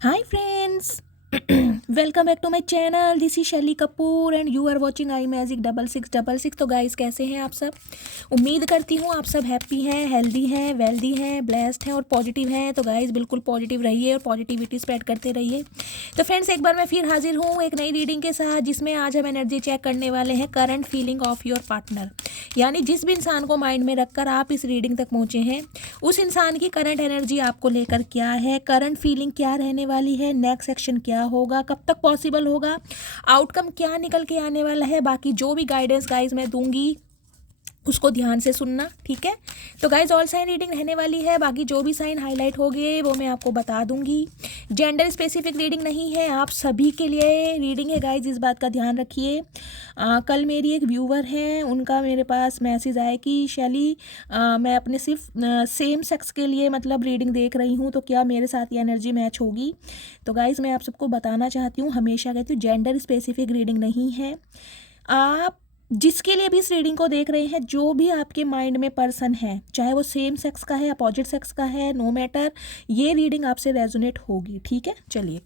Hi friends, welcome back to my channel. This is Shaili Kapoor and you are watching I magic 6666। तो guys कैसे हैं आप सब? उम्मीद करती हूँ आप सब हैप्पी हैं, हेल्दी हैं, वेल्दी हैं, ब्लेस्ड हैं और पॉजिटिव हैं। तो गाइस बिल्कुल पॉजिटिव रहिए और पॉजिटिविटी स्प्रेड करते रहिए। तो फ्रेंड्स एक बार मैं फिर हाजिर हूँ एक नई रीडिंग के साथ, जिसमें आज हम एनर्जी चेक करने वाले हैं current feeling of your partner. यानी जिस भी इंसान को माइंड में रखकर आप इस रीडिंग तक पहुँचे हैं, उस इंसान की करंट एनर्जी आपको लेकर क्या है, करंट फीलिंग क्या रहने वाली है, नेक्स्ट एक्शन क्या होगा, कब तक पॉसिबल होगा, आउटकम क्या निकल के आने वाला है। बाकी जो भी गाइडेंस गाइज मैं दूंगी उसको ध्यान से सुनना, ठीक है। तो गाइज ऑल साइन रीडिंग रहने वाली है। बाकी जो भी साइन हाईलाइट हो गए वो मैं आपको बता दूंगी। जेंडर स्पेसिफिक रीडिंग नहीं है, आप सभी के लिए रीडिंग है गाइज, इस बात का ध्यान रखिए। कल मेरी एक व्यूवर है, उनका मेरे पास मैसेज आया कि शैली मैं अपने सिर्फ सेम सेक्स के लिए मतलब रीडिंग देख रही हूँ, तो क्या मेरे साथ ये एनर्जी मैच होगी। तो गाइज मैं आप सबको बताना चाहती हूँ, हमेशा कहती हूँ जेंडर स्पेसिफिक रीडिंग नहीं है। आप जिसके लिए भी इस रीडिंग को देख रहे हैं, जो भी आपके माइंड में पर्सन है, चाहे वो सेम सेक्स का है, अपोजिट सेक्स का है, नो मैटर, ये रीडिंग आपसे रेजोनेट होगी, ठीक है। चलिए,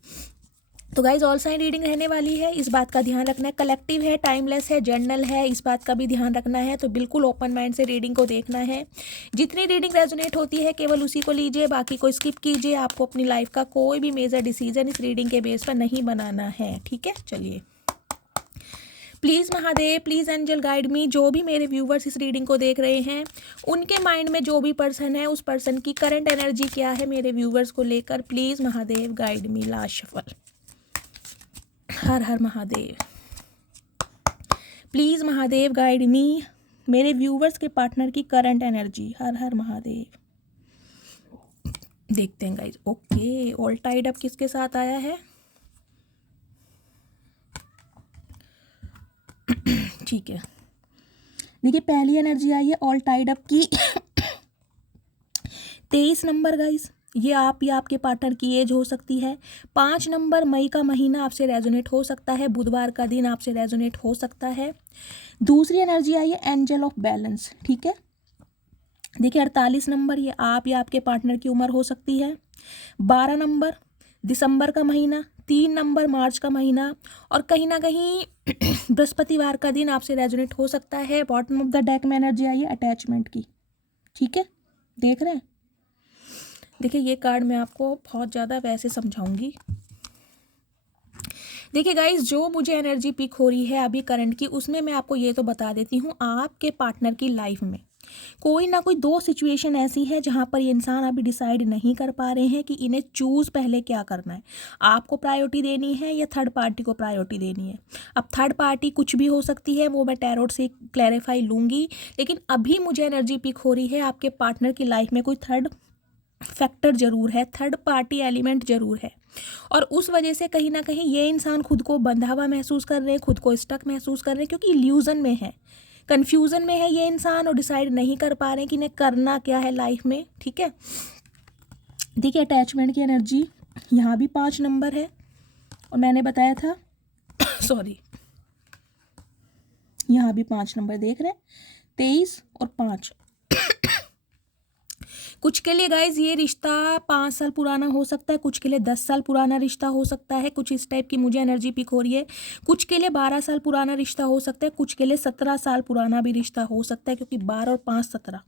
तो गाइज ऑल साइन रीडिंग रहने वाली है, इस बात का ध्यान रखना है। कलेक्टिव है, टाइमलेस है, जर्नल है, इस बात का भी ध्यान रखना है। तो बिल्कुल ओपन माइंड से रीडिंग को देखना है। जितनी रीडिंग रेजोनेट होती है केवल उसी को लीजिए, बाकी को स्किप कीजिए। आपको अपनी लाइफ का कोई भी मेजर डिसीजन इस रीडिंग के बेस पर नहीं बनाना है, ठीक है। चलिए, please Mahadev, please angel guide me. जो भी मेरे व्यूवर्स इस रीडिंग को देख रहे हैं, उनके माइंड में जो भी पर्सन है, उस पर्सन की करंट एनर्जी क्या है मेरे व्यूवर्स को लेकर, please Mahadev guide me. Last shuffle. Her her Mahadev, please Mahadev guide मी। मेरे व्यूवर्स के पार्टनर की करंट एनर्जी, हर हर महादेव। देखते हैं guys. Okay, all tied up किसके साथ आया है? ठीक है, देखिए पहली एनर्जी आई है ऑल टाइड अप की 23 नंबर गाइस, ये आप या आपके पार्टनर की एज हो सकती है। 5 नंबर मई का महीना आपसे रेजोनेट हो सकता है, बुधवार का दिन आपसे रेजोनेट हो सकता है। दूसरी एनर्जी आई है एंजल ऑफ बैलेंस, ठीक है। देखिए 48 नंबर, ये आप या आपके पार्टनर की उम्र हो सकती है। 12 नंबर दिसंबर का महीना, 3 नंबर मार्च का महीना, और कहीं ना कहीं बृहस्पतिवार का दिन आपसे रेजोनेट हो सकता है। बॉटम ऑफ द डेक में एनर्जी आई है अटैचमेंट की, ठीक है। देख रहे हैं, देखिए ये कार्ड मैं आपको बहुत ज़्यादा वैसे समझाऊंगी। देखिए गाइस, जो मुझे एनर्जी पिक हो रही है अभी करंट की, उसमें मैं आपको ये तो बता देती हूँ, आपके पार्टनर की लाइफ में कोई ना कोई दो सिचुएशन ऐसी है जहाँ पर ये इंसान अभी डिसाइड नहीं कर पा रहे हैं कि इन्हें चूज़ पहले क्या करना है, आपको प्रायोरिटी देनी है या थर्ड पार्टी को प्रायोरिटी देनी है। अब थर्ड पार्टी कुछ भी हो सकती है, वो मैं टैरोट से क्लैरिफाई लूँगी, लेकिन अभी मुझे एनर्जी पिक हो रही है आपके पार्टनर की लाइफ में कोई थर्ड फैक्टर जरूर है, थर्ड पार्टी एलिमेंट जरूर है। और उस वजह से कहीं ना कहीं ये इंसान खुद को बंधा हुआ महसूस कर रहे हैं, खुद को स्टक महसूस कर रहे हैं, क्योंकि इल्यूजन में है, कन्फ्यूजन में है ये इंसान, और डिसाइड नहीं कर पा रहे हैं कि इन्हें करना क्या है लाइफ में, ठीक है। देखिए अटैचमेंट की एनर्जी यहाँ भी 5 नंबर है, और मैंने बताया था सॉरी, यहाँ भी 5 नंबर देख रहे हैं, 23 और 5। कुछ के लिए गाइज ये रिश्ता 5 साल पुराना हो सकता है, कुछ के लिए 10 साल पुराना रिश्ता हो सकता है, कुछ इस टाइप की मुझे एनर्जी पिक हो रही है। कुछ के लिए 12 साल पुराना रिश्ता हो सकता है, कुछ के लिए 17 साल पुराना भी रिश्ता हो सकता है, क्योंकि 12 और 5 17,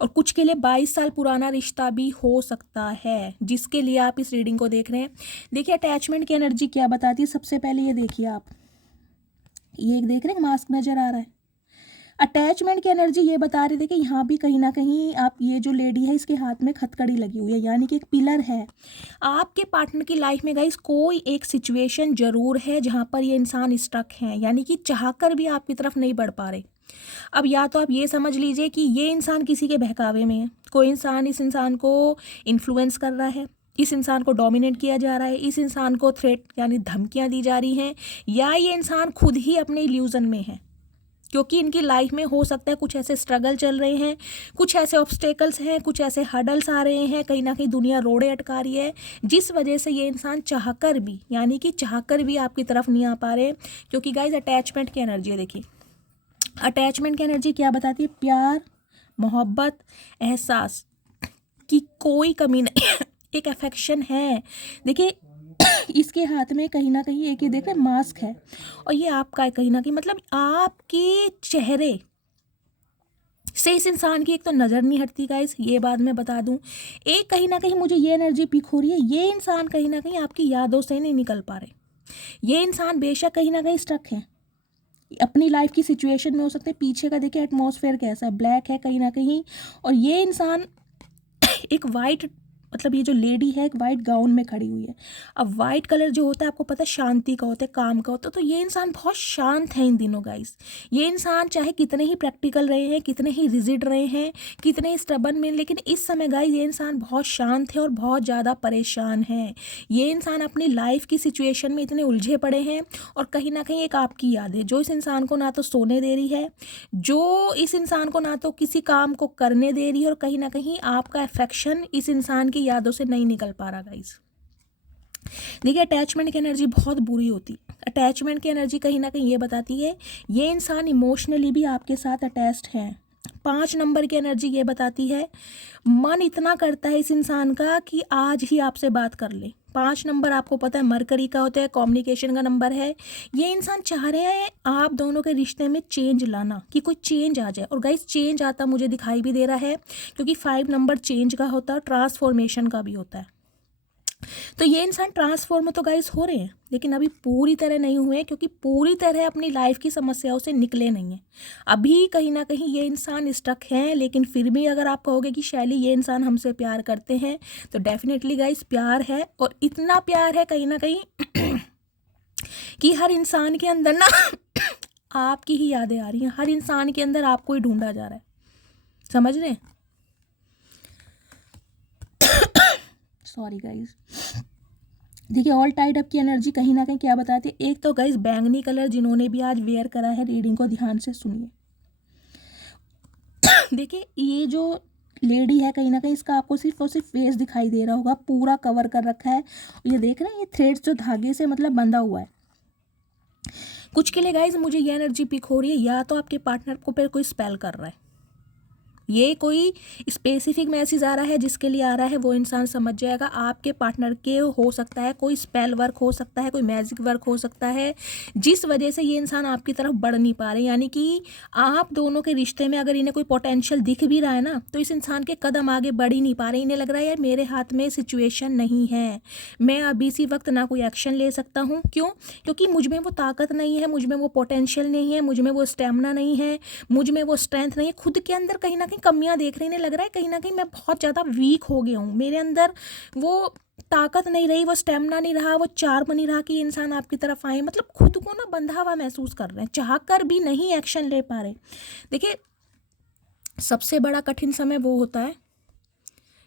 और कुछ के लिए 22 साल पुराना रिश्ता भी हो सकता है, जिसके लिए आप इस रीडिंग को देख रहे हैं। देखिए अटैचमेंट की एनर्जी क्या बताती है, सबसे पहले ये देखिए आप, ये देख रहे हैं मास्क नजर आ रहा है। अटैचमेंट की एनर्जी ये बता रही थी कि यहाँ भी कहीं ना कहीं आप, ये जो लेडी है इसके हाथ में खतकड़ी लगी हुई है, यानी कि एक पिलर है। आपके पार्टनर की लाइफ में गाइस कोई एक सिचुएशन जरूर है जहाँ पर ये इंसान स्टक है, यानी कि चाहकर भी आपकी तरफ नहीं बढ़ पा रहे। अब या तो आप ये समझ लीजिए कि ये इंसान किसी के बहकावे में है, कोई इंसान इस इंसान को इन्फ्लुएंस कर रहा है, इस इंसान को डोमिनेट किया जा रहा है, इस इंसान को थ्रेट यानी धमकियाँ दी जा रही हैं, या ये इंसान खुद ही अपने इल्यूजन में है, क्योंकि इनकी लाइफ में हो सकता है कुछ ऐसे स्ट्रगल चल रहे हैं, कुछ ऐसे ऑब्स्टेकल्स हैं, कुछ ऐसे हडल्स आ रहे हैं, कहीं ना कहीं दुनिया रोड़े अटका रही है, जिस वजह से ये इंसान चाहकर भी, यानी कि चाहकर भी आपकी तरफ नहीं आ पा रहे। क्योंकि गाइज अटैचमेंट की एनर्जी है, देखिए अटैचमेंट की एनर्जी क्या बताती है, प्यार, मोहब्बत, एहसास की कोई कमी नहीं एक अफेक्शन है। देखिए इसके हाथ में कहीं ना कहीं एक, ये देख रहे मास्क है, और ये आपका है कहीं ना कहीं, मतलब आपके चेहरे से इस इंसान की एक तो नज़र नहीं हटती गाइस, ये बात मैं बता दूं। एक कहीं ना कहीं मुझे ये एनर्जी पिक हो रही है, ये इंसान कहीं ना कहीं आपकी यादों से नहीं निकल पा रहे। ये इंसान बेशक कहीं ना कहीं स्टक है अपनी लाइफ की सिचुएशन में, हो सकते हैं पीछे का देखिए एटमॉस्फेयर कैसा है, ब्लैक है कहीं ना कहीं, और ये इंसान एक वाइट, मतलब ये जो लेडी है एक वाइट गाउन में खड़ी हुई है। अब वाइट कलर जो होता है आपको पता है शांति का होता है, काम का होता है, तो ये इंसान बहुत शांत है इन दिनों गाइस। ये इंसान चाहे कितने ही प्रैक्टिकल रहे हैं, कितने ही रिजिड रहे हैं, कितने ही स्टबन में, लेकिन इस समय गाइस ये इंसान बहुत शांत है और बहुत ज़्यादा परेशान है। ये इंसान अपनी लाइफ की सिचुएशन में इतने उलझे पड़े हैं, और कहीं ना कहीं एक आपकी याद है जो इस इंसान को ना तो सोने दे रही है, जो इस इंसान को ना तो किसी काम को करने दे रही है, और कहीं ना कहीं आपका अफेक्शन इस इंसान की यादों से नहीं निकल पा रहा गाइस। देखिए अटैचमेंट की एनर्जी बहुत बुरी होती है। अटैचमेंट की एनर्जी कहीं ना कहीं ये बताती है ये इंसान इमोशनली भी आपके साथ अटैच्ड है। 5 नंबर की एनर्जी ये बताती है मन इतना करता है इस इंसान का कि आज ही आपसे बात कर ले। 5 नंबर आपको पता है मरकरी का होता है, कम्युनिकेशन का नंबर है। ये इंसान चाह रहे हैं आप दोनों के रिश्ते में चेंज लाना, कि कोई चेंज आ जाए, और गाइस चेंज आता मुझे दिखाई भी दे रहा है, क्योंकि 5 नंबर चेंज का होता है, ट्रांसफॉर्मेशन का भी होता है। तो ये इंसान ट्रांसफॉर्म तो गाइस हो रहे हैं, लेकिन अभी पूरी तरह नहीं हुए, क्योंकि पूरी तरह अपनी लाइफ की समस्याओं से निकले नहीं हैं। अभी कहीं ना कहीं ये इंसान स्टक हैं, लेकिन फिर भी अगर आप कहोगे कि शैली ये इंसान हमसे प्यार करते हैं, तो डेफिनेटली गाइस प्यार है, और इतना प्यार है कहीं ना कहीं कि हर इंसान के अंदर ना आपकी ही यादें आ रही हैं, हर इंसान के अंदर आपको ही ढूंढा जा रहा है, समझ रहे हैं? Sorry guys. देखिए ऑल टाइड अप की एनर्जी कहीं ना कहीं क्या बताती है, एक तो गाइस बैंगनी कलर जिन्होंने भी आज वेयर करा है, रीडिंग को ध्यान से सुनिए। देखिए ये जो लेडी है कहीं ना कहीं इसका आपको सिर्फ और सिर्फ फेस दिखाई दे रहा होगा, पूरा कवर कर रखा है। ये देख रहे हैं ये थ्रेड्स जो धागे से मतलब बंधा हुआ है। कुछ के लिए गाइस मुझे ये एनर्जी पिक हो रही है, या तो आपके पार्टनर को पर कोई स्पेल कर रहा है, ये कोई स्पेसिफिक मैसेज आ रहा है, जिसके लिए आ रहा है वो इंसान समझ जाएगा। आपके पार्टनर के हो सकता है कोई स्पेल वर्क हो सकता है, कोई मैजिक वर्क हो सकता है, जिस वजह से ये इंसान आपकी तरफ बढ़ नहीं पा रहे। यानी कि आप दोनों के रिश्ते में अगर इन्हें कोई पोटेंशियल दिख भी रहा है ना, तो इस इंसान के कदम आगे बढ़ ही नहीं पा रहे। इन्हें लग रहा है यार मेरे हाथ में सिचुएशन नहीं है, मैं अभी इसी वक्त ना कोई एक्शन ले सकता हूँ। क्यों? क्योंकि मुझ में वो ताकत नहीं है, मुझ में वो पोटेंशियल नहीं है, मुझ में वो स्टेमिना नहीं है, मुझ में वो स्ट्रेंथ नहीं है। खुद के अंदर कहीं ना कमियां देख रहे हैं, लग रहा है कहीं ना कहीं मैं बहुत ज़्यादा वीक हो गया हूँ, मेरे अंदर वो ताकत नहीं रही, वो स्टेमिना नहीं रहा, वो चार्म नहीं रहा कि इंसान आपकी तरफ आए। मतलब खुद को ना बंधा हुआ महसूस कर रहे हैं, चाहकर भी नहीं एक्शन ले पा रहे। देखिए सबसे बड़ा कठिन समय वो होता है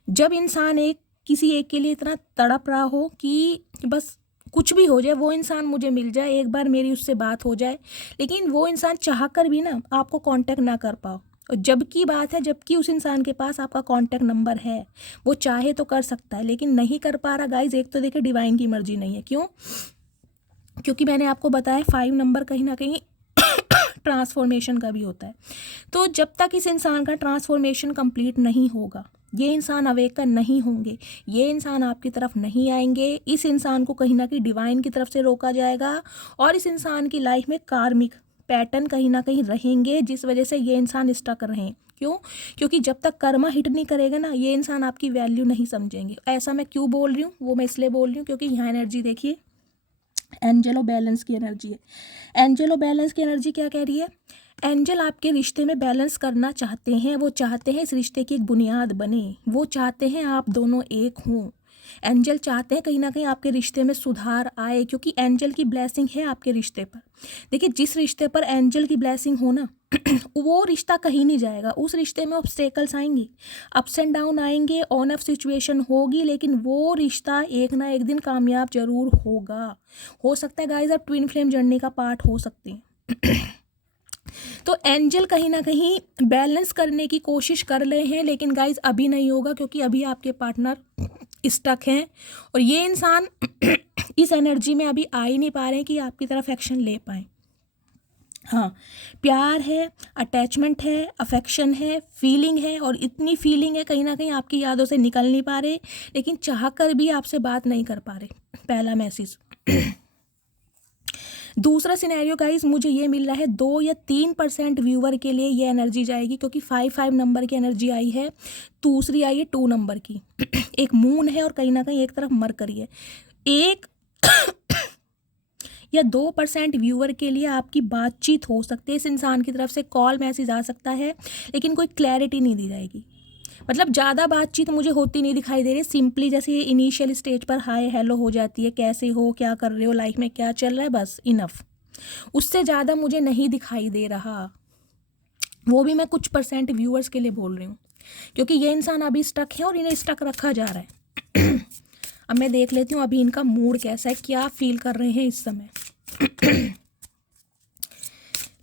जब इंसान किसी एक के लिए इतना तड़प रहा हो कि बस कुछ भी हो जाए, वो इंसान मुझे मिल जाए, एक बार मेरी उससे बात हो जाए, लेकिन वो इंसान चाहकर भी ना आपको कांटेक्ट ना कर पाओ। और जबकि बात है, जबकि उस इंसान के पास आपका कांटेक्ट नंबर है, वो चाहे तो कर सकता है, लेकिन नहीं कर पा रहा गाइज। एक तो देखिए डिवाइन की मर्जी नहीं है। क्यों? क्योंकि मैंने आपको बताया 5 नंबर कहीं ना कहीं ट्रांसफॉर्मेशन का भी होता है। तो जब तक इस इंसान का ट्रांसफॉर्मेशन कंप्लीट नहीं होगा, ये इंसान अवेकन नहीं होंगे, ये इंसान आपकी तरफ नहीं आएंगे, इस इंसान को कहीं ना कहीं डिवाइन की तरफ से रोका जाएगा, और इस इंसान की लाइफ में कार्मिक पैटर्न कहीं ना कहीं रहेंगे, जिस वजह से ये इंसान स्टक रहें। क्यों? क्योंकि जब तक कर्मा हिट नहीं करेगा ना, ये इंसान आपकी वैल्यू नहीं समझेंगे। ऐसा मैं क्यों बोल रही हूँ, वो मैं इसलिए बोल रही हूँ क्योंकि यहाँ एनर्जी देखिए एंजलो बैलेंस की एनर्जी है। एंजलो बैलेंस की एनर्जी क्या कह रही है? एंजल आपके रिश्ते में बैलेंस करना चाहते हैं, वो चाहते हैं इस रिश्ते की एक बुनियाद बने, वो चाहते हैं आप दोनों एक हों। एंजल चाहते हैं कहीं ना कहीं आपके रिश्ते में सुधार आए, क्योंकि एंजल की ब्लेसिंग है आपके रिश्ते पर। देखिए जिस रिश्ते पर एंजल की ब्लेसिंग हो ना वो रिश्ता कहीं नहीं जाएगा। उस रिश्ते में ऑब्स्टेकल्स आएंगे, अप्स एंड डाउन आएंगे, ऑन ऑफ सिचुएशन होगी, लेकिन वो रिश्ता एक ना एक दिन कामयाब जरूर होगा। हो सकता है गाइज आप ट्विन फ्लेम जर्नी का पार्ट हो सकते हैं। तो एंजल कहीं ना कहीं बैलेंस करने की कोशिश कर रहे हैं, लेकिन गाइज अभी नहीं होगा, क्योंकि अभी आपके पार्टनर स्टक हैं, और ये इंसान इस एनर्जी में अभी आ ही नहीं पा रहे हैं कि आपकी तरफ एक्शन ले पाए। हाँ, प्यार है, अटैचमेंट है, अफेक्शन है, फीलिंग है, और इतनी फीलिंग है कहीं ना कहीं आपकी यादों से निकल नहीं पा रहे, लेकिन चाह कर भी आपसे बात नहीं कर पा रहे। पहला मैसेज। दूसरा सिनेरियो गाइस, मुझे ये मिल रहा है 2 या 3% व्यूअर के लिए ये एनर्जी जाएगी, क्योंकि 5 नंबर की एनर्जी आई है, दूसरी आई है 2 नंबर की। एक मून है और कहीं ना कहीं एक तरफ मरकरी है। 1 या 2% व्यूअर के लिए आपकी बातचीत हो सकती है, इस इंसान की तरफ से कॉल मैसेज आ सकता है, लेकिन कोई क्लैरिटी नहीं दी जाएगी। मतलब ज़्यादा बातचीत मुझे होती नहीं दिखाई दे रही, सिंपली जैसे ये इनिशियल स्टेज पर हाय हेलो हो जाती है, कैसे हो, क्या कर रहे हो, लाइफ में क्या चल रहा है, बस इनफ। उससे ज़्यादा मुझे नहीं दिखाई दे रहा। वो भी मैं कुछ % व्यूअर्स के लिए बोल रही हूँ, क्योंकि ये इंसान अभी स्टक है और इन्हें स्टक रखा जा रहा है। अब मैं देख लेती हूँ अभी इनका मूड कैसा है, क्या फील कर रहे हैं इस समय।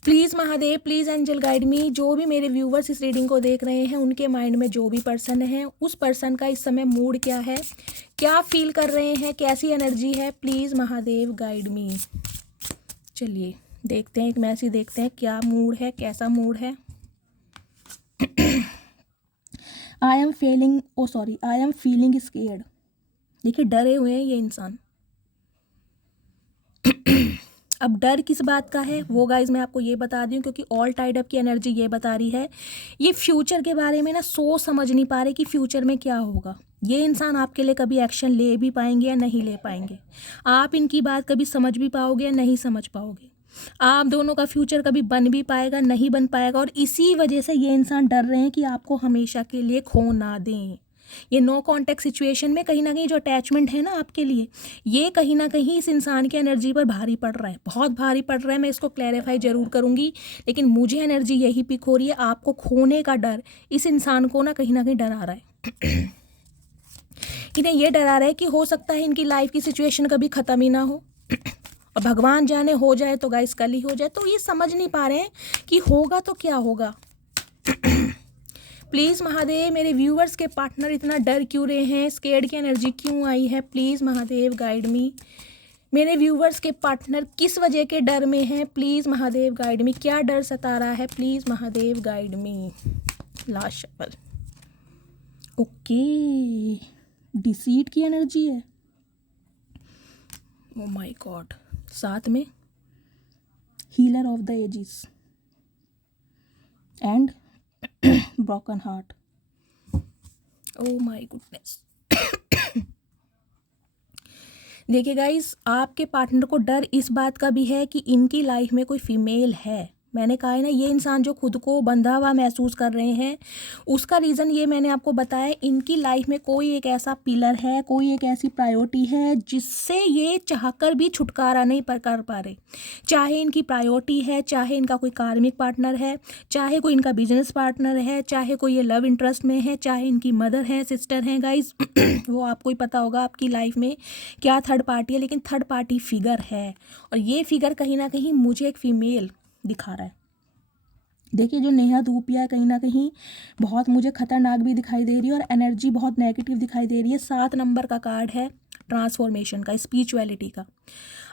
Please Mahadev, please angel guide me. जो भी मेरे व्यूवर्स इस रीडिंग को देख रहे हैं, उनके माइंड में जो भी पर्सन है, उस पर्सन का इस समय मूड क्या है, क्या फील कर रहे हैं, कैसी एनर्जी है, प्लीज़ महादेव गाइड मी। चलिए देखते हैं, एक मैसेज देखते हैं, क्या मूड है, कैसा मूड है। I am feeling scared. देखिए डरे हुए हैं ये इंसान। अब डर किस बात का है वो गाइज मैं आपको ये बता दी हूँ, क्योंकि ऑल टाइड अप की एनर्जी ये बता रही है, ये फ्यूचर के बारे में ना सोच समझ नहीं पा रहे कि फ्यूचर में क्या होगा। ये इंसान आपके लिए कभी एक्शन ले भी पाएंगे या नहीं ले पाएंगे, आप इनकी बात कभी समझ भी पाओगे या नहीं समझ पाओगे, आप दोनों का फ्यूचर कभी बन भी पाएगा नहीं बन पाएगा, और इसी वजह से ये इंसान डर रहे हैं कि आपको हमेशा के लिए खो ना दें। ये नो कॉन्टैक्ट सिचुएशन में कहीं ना कहीं जो अटैचमेंट है ना आपके लिए, ये कहीं ना कहीं इस इंसान की एनर्जी पर भारी पड़ रहा है, बहुत भारी पड़ रहा है। मैं इसको क्लैरिफाई ज़रूर करूँगी, लेकिन मुझे एनर्जी यही पिक हो रही है, आपको खोने का डर इस इंसान को ना कहीं डरा रहा है। इन्हें ये डरा रहा है कि हो सकता है इनकी लाइफ की सिचुएशन कभी ख़त्म ही ना हो, और भगवान जाने हो जाए तो गाइस कल ही हो जाए। तो ये समझ नहीं पा रहे हैं कि होगा तो क्या होगा। प्लीज़ महादेव, मेरे व्यूवर्स के पार्टनर इतना डर क्यों रहे हैं, स्केर्ड की एनर्जी क्यों आई है, प्लीज़ महादेव गाइड मी। मेरे व्यूवर्स के पार्टनर किस वजह के डर में हैं, प्लीज़ महादेव गाइड मी। क्या डर सता रहा है, please Mahadev guide me. Last shuffle. Okay, deceit की एनर्जी है। Oh my god. साथ में healer of the aegis and broken heart. Oh my goodness. देखिए गाइस, आपके पार्टनर को डर इस बात का भी है कि इनकी लाइफ में कोई फीमेल है। मैंने कहा है ना, ये इंसान जो खुद को बंधा हुआ महसूस कर रहे हैं, उसका रीज़न ये मैंने आपको बताया, इनकी लाइफ में कोई एक ऐसा पिलर है, कोई एक ऐसी प्रायोरिटी है जिससे ये चाहकर भी छुटकारा नहीं कर पा रहे। चाहे इनकी प्रायोरिटी है, चाहे इनका कोई कार्मिक पार्टनर है, चाहे कोई इनका बिजनेस पार्टनर है, चाहे कोई ये लव इंटरेस्ट में है, चाहे इनकी मदर है, सिस्टर हैं गाइज। वो आपको ही पता होगा आपकी लाइफ में क्या थर्ड पार्टी है, लेकिन थर्ड पार्टी फिगर है, और ये फिगर कहीं ना कहीं मुझे एक फीमेल दिखा रहा है। देखिए जो नेहा धूपिया है कहीं ना कहीं बहुत मुझे खतरनाक भी दिखाई दे रही है, और एनर्जी बहुत नेगेटिव दिखाई दे रही है। 7 नंबर का कार्ड है ट्रांसफॉर्मेशन का, स्पिरिचुअलिटी का।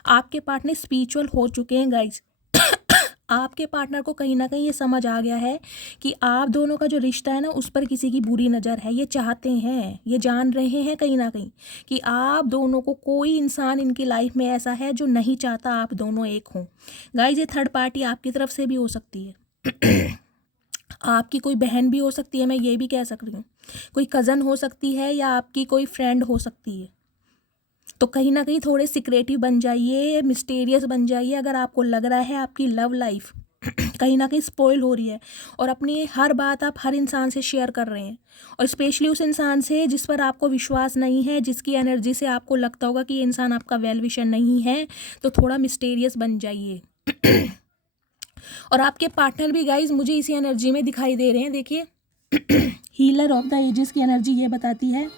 आपके पार्टनर स्पिरिचुअल हो चुके हैं गाइज। आपके पार्टनर को कहीं ना कहीं ये समझ आ गया है कि आप दोनों का जो रिश्ता है ना, उस पर किसी की बुरी नज़र है। ये चाहते हैं, ये जान रहे हैं कहीं ना कहीं कि आप दोनों को, कोई इंसान इनकी लाइफ में ऐसा है जो नहीं चाहता आप दोनों एक हों। गाइज ये थर्ड पार्टी आपकी तरफ से भी हो सकती है, आपकी कोई बहन भी हो सकती है, मैं ये भी कह सकती हूँ, कोई कज़न हो सकती है, या आपकी कोई फ्रेंड हो सकती है। तो कहीं ना कहीं थोड़े सिक्रेटिव बन जाइए, मिस्टीरियस बन जाइए अगर आपको लग रहा है आपकी लव लाइफ कहीं ना कहीं स्पॉइल हो रही है, और अपनी हर बात आप हर इंसान से शेयर कर रहे हैं, और स्पेशली उस इंसान से जिस पर आपको विश्वास नहीं है, जिसकी एनर्जी से आपको लगता होगा कि ये इंसान आपका वेल विशर नहीं है। तो थोड़ा मिस्टीरियस बन जाइए। और आपके पार्टनर भी गाइज मुझे इसी एनर्जी में दिखाई दे रहे हैं। देखिए हीलर ऑफ द एजेस की एनर्जी ये बताती है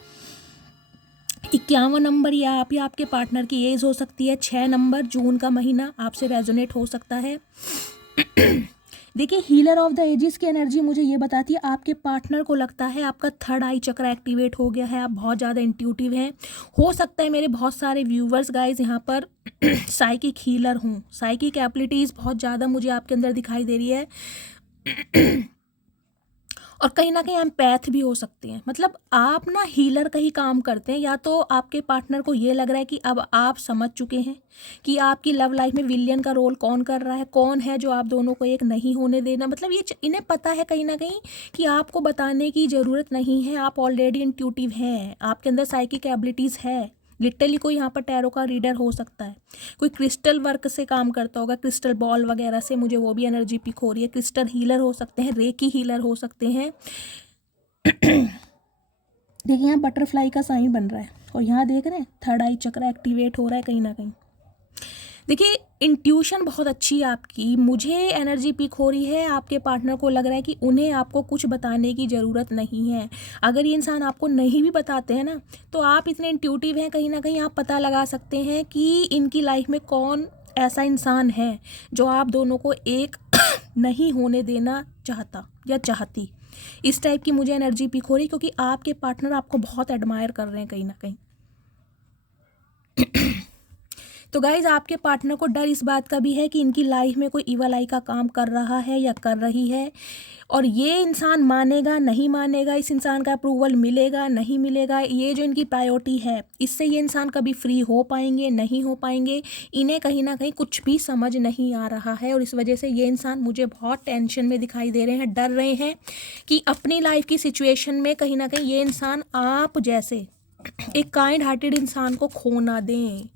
51 नंबर, या आप या आपके पार्टनर की एज हो सकती है 6 नंबर, जून का महीना आपसे रेजोनेट हो सकता है। देखिए हीलर ऑफ द एजिस की एनर्जी मुझे ये बताती है आपके पार्टनर को लगता है आपका थर्ड आई चक्र एक्टिवेट हो गया है, आप बहुत ज़्यादा इंट्यूटिव हैं। हो सकता है मेरे बहुत सारे व्यूवर्स गाइज यहाँ पर साइकिक हीलर हूँ, साइकिक एबिलिटीज़ बहुत ज़्यादा मुझे आपके अंदर दिखाई दे रही है और कहीं ना कहीं एम्पैथ भी हो सकते हैं। मतलब आप ना हीलर का ही काम करते हैं, या तो आपके पार्टनर को ये लग रहा है कि अब आप समझ चुके हैं कि आपकी लव लाइफ में विलियन का रोल कौन कर रहा है, कौन है जो आप दोनों को एक नहीं होने देना। मतलब ये इन्हें पता है कहीं ना कहीं कि आपको बताने की ज़रूरत नहीं है, आप ऑलरेडी इंट्यूटिव हैं, आपके अंदर साइकिक एबिलिटीज़ है। लिटरली कोई यहाँ पर टैरो का रीडर हो सकता है, कोई क्रिस्टल वर्क से काम करता होगा, क्रिस्टल बॉल वगैरह से मुझे वो भी एनर्जी पिक हो रही है। क्रिस्टल हीलर हो सकते हैं, रेकी हीलर हो सकते हैं। देखिए यहाँ बटरफ्लाई का साइन बन रहा है और यहाँ देख रहे हैं थर्ड आई चक्र एक्टिवेट हो रहा है कहीं ना कहीं। देखिए इंट्यूशन बहुत अच्छी है आपकी, मुझे एनर्जी पिक हो रही है। आपके पार्टनर को लग रहा है कि उन्हें आपको कुछ बताने की ज़रूरत नहीं है। अगर ये इंसान आपको नहीं भी बताते हैं ना, तो आप इतने इंट्यूटिव हैं, कहीं ना कहीं आप पता लगा सकते हैं कि इनकी लाइफ में कौन ऐसा इंसान है जो आप दोनों को एक नहीं होने देना चाहता या चाहती। इस टाइप की मुझे एनर्जी पिक हो रही, क्योंकि आपके पार्टनर आपको बहुत एडमायर कर रहे हैं कहीं ना कहीं। तो गाइज़ आपके पार्टनर को डर इस बात का भी है कि इनकी लाइफ में कोई इवल आई का काम कर रहा है या कर रही है, और ये इंसान मानेगा नहीं मानेगा, इस इंसान का अप्रूवल मिलेगा नहीं मिलेगा, ये जो इनकी प्रायोरिटी है, इससे ये इंसान कभी फ्री हो पाएंगे नहीं हो पाएंगे, इन्हें कहीं ना कहीं कुछ भी समझ नहीं आ रहा है। और इस वजह से ये इंसान मुझे बहुत टेंशन में दिखाई दे रहे हैं, डर रहे हैं कि अपनी लाइफ की सिचुएशन में कहीं ना कहीं ये इंसान आप जैसे एक काइंड हार्टेड इंसान को खो ना दें,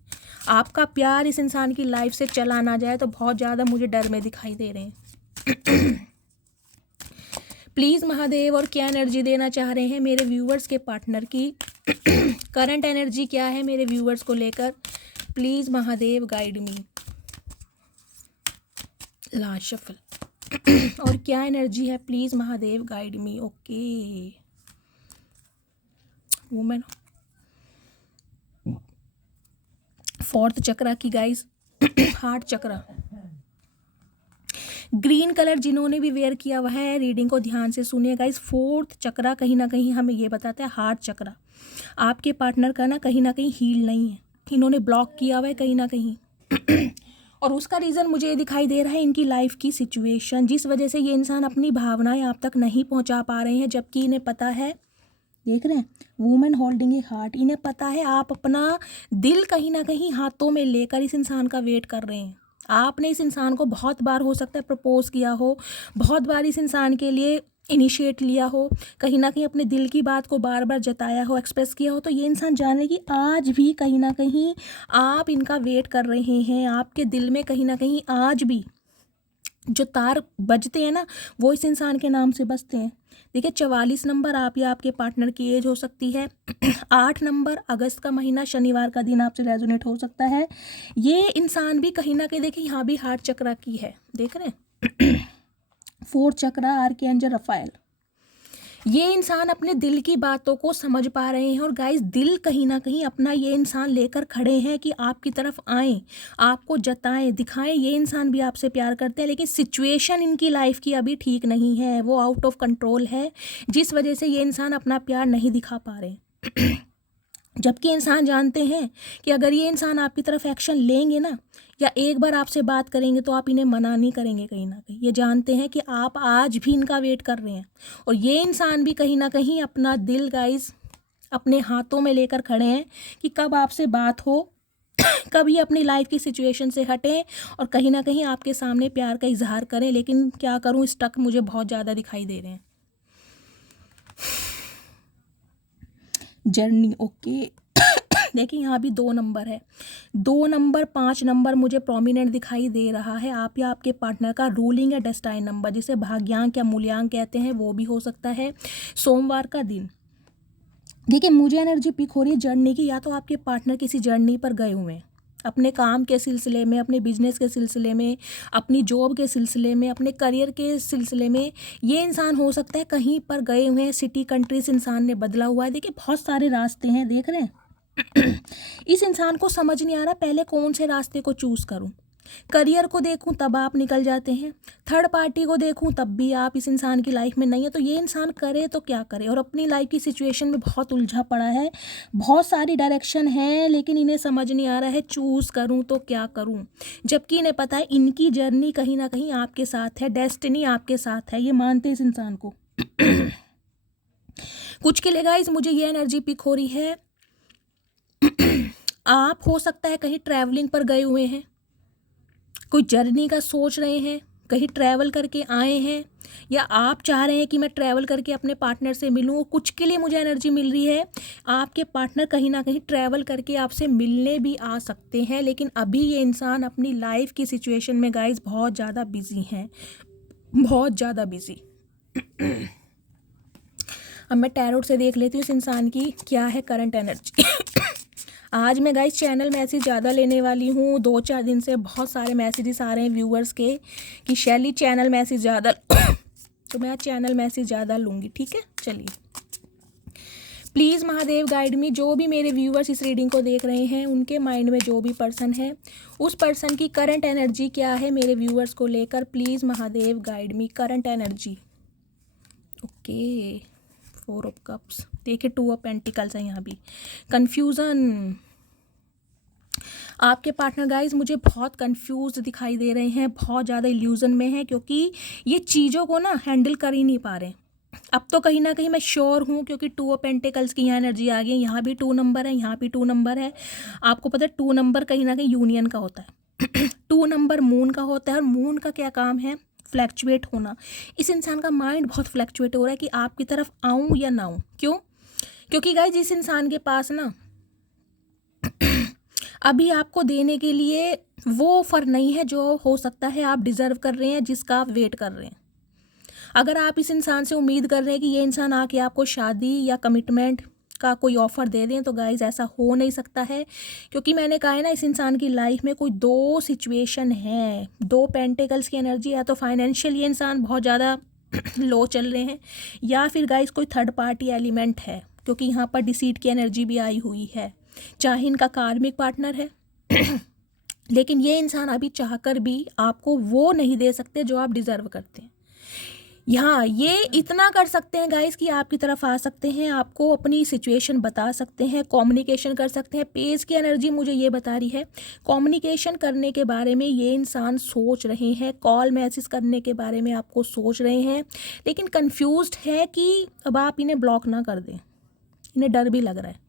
आपका प्यार इस इंसान की लाइफ से चला ना जाए। तो बहुत ज़्यादा मुझे डर में दिखाई दे रहे हैं। प्लीज़ महादेव और क्या एनर्जी देना चाह रहे हैं मेरे व्यूवर्स के पार्टनर की, करंट एनर्जी क्या है मेरे व्यूवर्स को लेकर, please Mahadev guide me. Last shuffle और क्या एनर्जी है, please Mahadev guide me. Okay women, fourth chakra की guys, heart chakra, green colour जिन्होंने भी वेयर किया हुआ है रीडिंग को ध्यान से सुनिए गाइस। फोर्थ चक्रा कहीं ना कहीं हमें ये बताता है, हार्ट चक्रा आपके पार्टनर का ना कहीं हील नहीं है, इन्होंने ब्लॉक किया हुआ है कहीं ना कहीं। और उसका रीज़न मुझे ये दिखाई दे रहा है इनकी लाइफ की सिचुएशन, जिस वजह से ये इंसान अपनी भावनाएं आप तक नहीं पहुंचा पा रहे हैं, जबकि इन्हें पता है, देख रहे हैं वुमेन होल्डिंग ए हार्ट, इन्हें पता है आप अपना दिल कहीं ना कहीं हाथों में लेकर इस इंसान का वेट कर रहे हैं। आपने इस इंसान को बहुत बार हो सकता है प्रपोज किया हो, बहुत बार इस इंसान के लिए इनिशिएट लिया हो, कहीं ना कहीं अपने दिल की बात को बार बार जताया हो, एक्सप्रेस किया हो। तो ये इंसान जाने कि आज भी कहीं ना कहीं आप इनका वेट कर रहे हैं, आपके दिल में कहीं ना कहीं आज भी जो तार बजते हैं ना, वो इस इंसान के नाम से बजते हैं। देखिए 44 नंबर आप या आपके पार्टनर की एज हो सकती है। 8 नंबर अगस्त का महीना शनिवार का दिन आपसे रेजोनेट हो सकता है। ये इंसान भी कहीं ना कहीं देखिए यहाँ भी हार्ट चक्रा की है, देख रहे हैं। फोर्थ चक्रा आर्कएंजल रफाएल, ये इंसान अपने दिल की बातों को समझ पा रहे हैं। और गाइस दिल कहीं ना कहीं अपना ये इंसान लेकर खड़े हैं कि आपकी तरफ आएँ, आपको जताएं, दिखाएं ये इंसान भी आपसे प्यार करते हैं। लेकिन सिचुएशन इनकी लाइफ की अभी ठीक नहीं है, वो आउट ऑफ कंट्रोल है, जिस वजह से ये इंसान अपना प्यार नहीं दिखा पा रहे। जबकि इंसान जानते हैं कि अगर ये इंसान आपकी तरफ एक्शन लेंगे ना, या एक बार आपसे बात करेंगे, तो आप इन्हें मना नहीं करेंगे। कहीं ना कहीं ये जानते हैं कि आप आज भी इनका वेट कर रहे हैं। और ये इंसान भी कहीं ना कहीं अपना दिल गाइस अपने हाथों में लेकर खड़े हैं कि कब आपसे बात हो, कभी अपनी लाइफ की सिचुएशन से हटें और कहीं ना कहीं आपके सामने प्यार का इजहार करें। लेकिन क्या करूं, स्टक मुझे बहुत ज़्यादा दिखाई दे रहे हैं। Journey okay. देखिए यहाँ भी 2 नंबर है, 2 नंबर 5 नंबर मुझे प्रोमिनेंट दिखाई दे रहा है। आप या आपके पार्टनर का रूलिंग या डेस्टाइन नंबर, जिसे भाग्यांक या मूल्यांक कहते हैं, वो भी हो सकता है। सोमवार का दिन, देखिए मुझे एनर्जी पिक हो रही है जर्नी की। या तो आपके पार्टनर किसी जर्नी पर गए हुए हैं, अपने काम के सिलसिले में, अपने बिजनेस के सिलसिले में, अपनी जॉब के सिलसिले में, अपने करियर के सिलसिले में। ये इंसान हो सकता है कहीं पर गए हुए हैं, सिटी कंट्री से इंसान ने बदला हुआ है। देखिए बहुत सारे रास्ते हैं, देख रहे हैं। इस इंसान को समझ नहीं आ रहा पहले कौन से रास्ते को चूज़ करूं। करियर को देखूं तब आप निकल जाते हैं, थर्ड पार्टी को देखूं तब भी आप इस इंसान की लाइफ में नहीं है। तो ये इंसान करे तो क्या करे, और अपनी लाइफ की सिचुएशन में बहुत उलझा पड़ा है, बहुत सारी डायरेक्शन है, लेकिन इन्हें समझ नहीं आ रहा है चूज़ करूं तो क्या करूं। जबकि इन्हें पता है इनकी जर्नी कहीं ना कहीं आपके साथ है, डेस्टिनी आपके साथ है, ये मानते इस इंसान को। कुछ के लिए गाइस मुझे ये एनर्जी पिक हो रही है, आप हो सकता है कहीं ट्रैवलिंग पर गए हुए हैं, कोई जर्नी का सोच रहे हैं, कहीं ट्रैवल करके आए हैं, या आप चाह रहे हैं कि मैं ट्रैवल करके अपने पार्टनर से मिलूं। कुछ के लिए मुझे एनर्जी मिल रही है आपके पार्टनर कहीं ना कहीं ट्रैवल करके आपसे मिलने भी आ सकते हैं, लेकिन अभी ये इंसान अपनी लाइफ की सिचुएशन में गाइस बहुत ज़्यादा बिजी हैं, बहुत ज़्यादा बिजी। अब मैं टैरोट से देख लेती हूँ इस इंसान की क्या है करंट एनर्जी। आज मैं गाइस चैनल मैसेज ज़्यादा लेने वाली हूँ, 2-4 दिन से बहुत सारे मैसेजेस आ रहे हैं व्यूअर्स के कि शैली चैनल मैसेज ज़्यादा तो मैं आज चैनल मैसेज ज़्यादा लूँगी, ठीक है। चलिए प्लीज़ महादेव गाइड मी, जो भी मेरे व्यूअर्स इस रीडिंग को देख रहे हैं उनके माइंड में जो भी पर्सन है उस पर्सन की करंट एनर्जी क्या है मेरे व्यूअर्स को लेकर, please Mahadev guide me current energy. Okay 4 of cups, देखिए 2 ऑफ पेंटिकल्स है यहाँ भी, कन्फ्यूज़न। आपके पार्टनर गाइज मुझे बहुत कंफ्यूज दिखाई दे रहे हैं, बहुत ज़्यादा इल्यूज़न में है, क्योंकि ये चीज़ों को ना हैंडल कर ही नहीं पा रहे। अब तो कहीं ना कहीं मैं श्योर हूँ, क्योंकि 2 ऑफ पेंटिकल्स की यहाँ एनर्जी आ गई है, यहाँ भी 2 नंबर है, यहाँ भी 2 नंबर है। आपको पता है 2 नंबर कहीं ना कहीं यूनियन का होता है। 2 नंबर मून का होता है, और मून का क्या काम है, फ्लैक्चुएट होना। इस इंसान का माइंड बहुत फ्लैक्चुएट हो रहा है कि आपकी तरफ आऊँ या ना आऊँ। क्यों? क्योंकि गाइज इस इंसान के पास ना अभी आपको देने के लिए वो ऑफर नहीं है जो हो सकता है आप डिज़र्व कर रहे हैं, जिसका आप वेट कर रहे हैं। अगर आप इस इंसान से उम्मीद कर रहे हैं कि ये इंसान आके आपको शादी या कमिटमेंट का कोई ऑफ़र दे दें, तो गाइज ऐसा हो नहीं सकता है, क्योंकि मैंने कहा है ना इस इंसान की लाइफ में कोई 2 सिचुएशन है, 2 पेंटिकल्स की एनर्जी। या तो फाइनेंशियल ये इंसान बहुत ज़्यादा लो चल रहे हैं, या फिर गाइज कोई थर्ड पार्टी एलिमेंट है, क्योंकि यहाँ पर डिसीट की एनर्जी भी आई हुई है। चाहे इनका कार्मिक पार्टनर है लेकिन ये इंसान अभी चाहकर भी आपको वो नहीं दे सकते जो आप डिज़र्व करते हैं। यहाँ ये इतना कर सकते हैं गाइस कि आपकी तरफ आ सकते हैं, आपको अपनी सिचुएशन बता सकते हैं, कम्युनिकेशन कर सकते हैं। पेज की एनर्जी मुझे ये बता रही है कम्युनिकेशन करने के बारे में ये इंसान सोच रहे हैं, कॉल मैसेज करने के बारे में आपको सोच रहे हैं, लेकिन कंफ्यूज्ड है कि अब आप इन्हें ब्लॉक ना कर दें, इन्हें डर भी लग रहा है।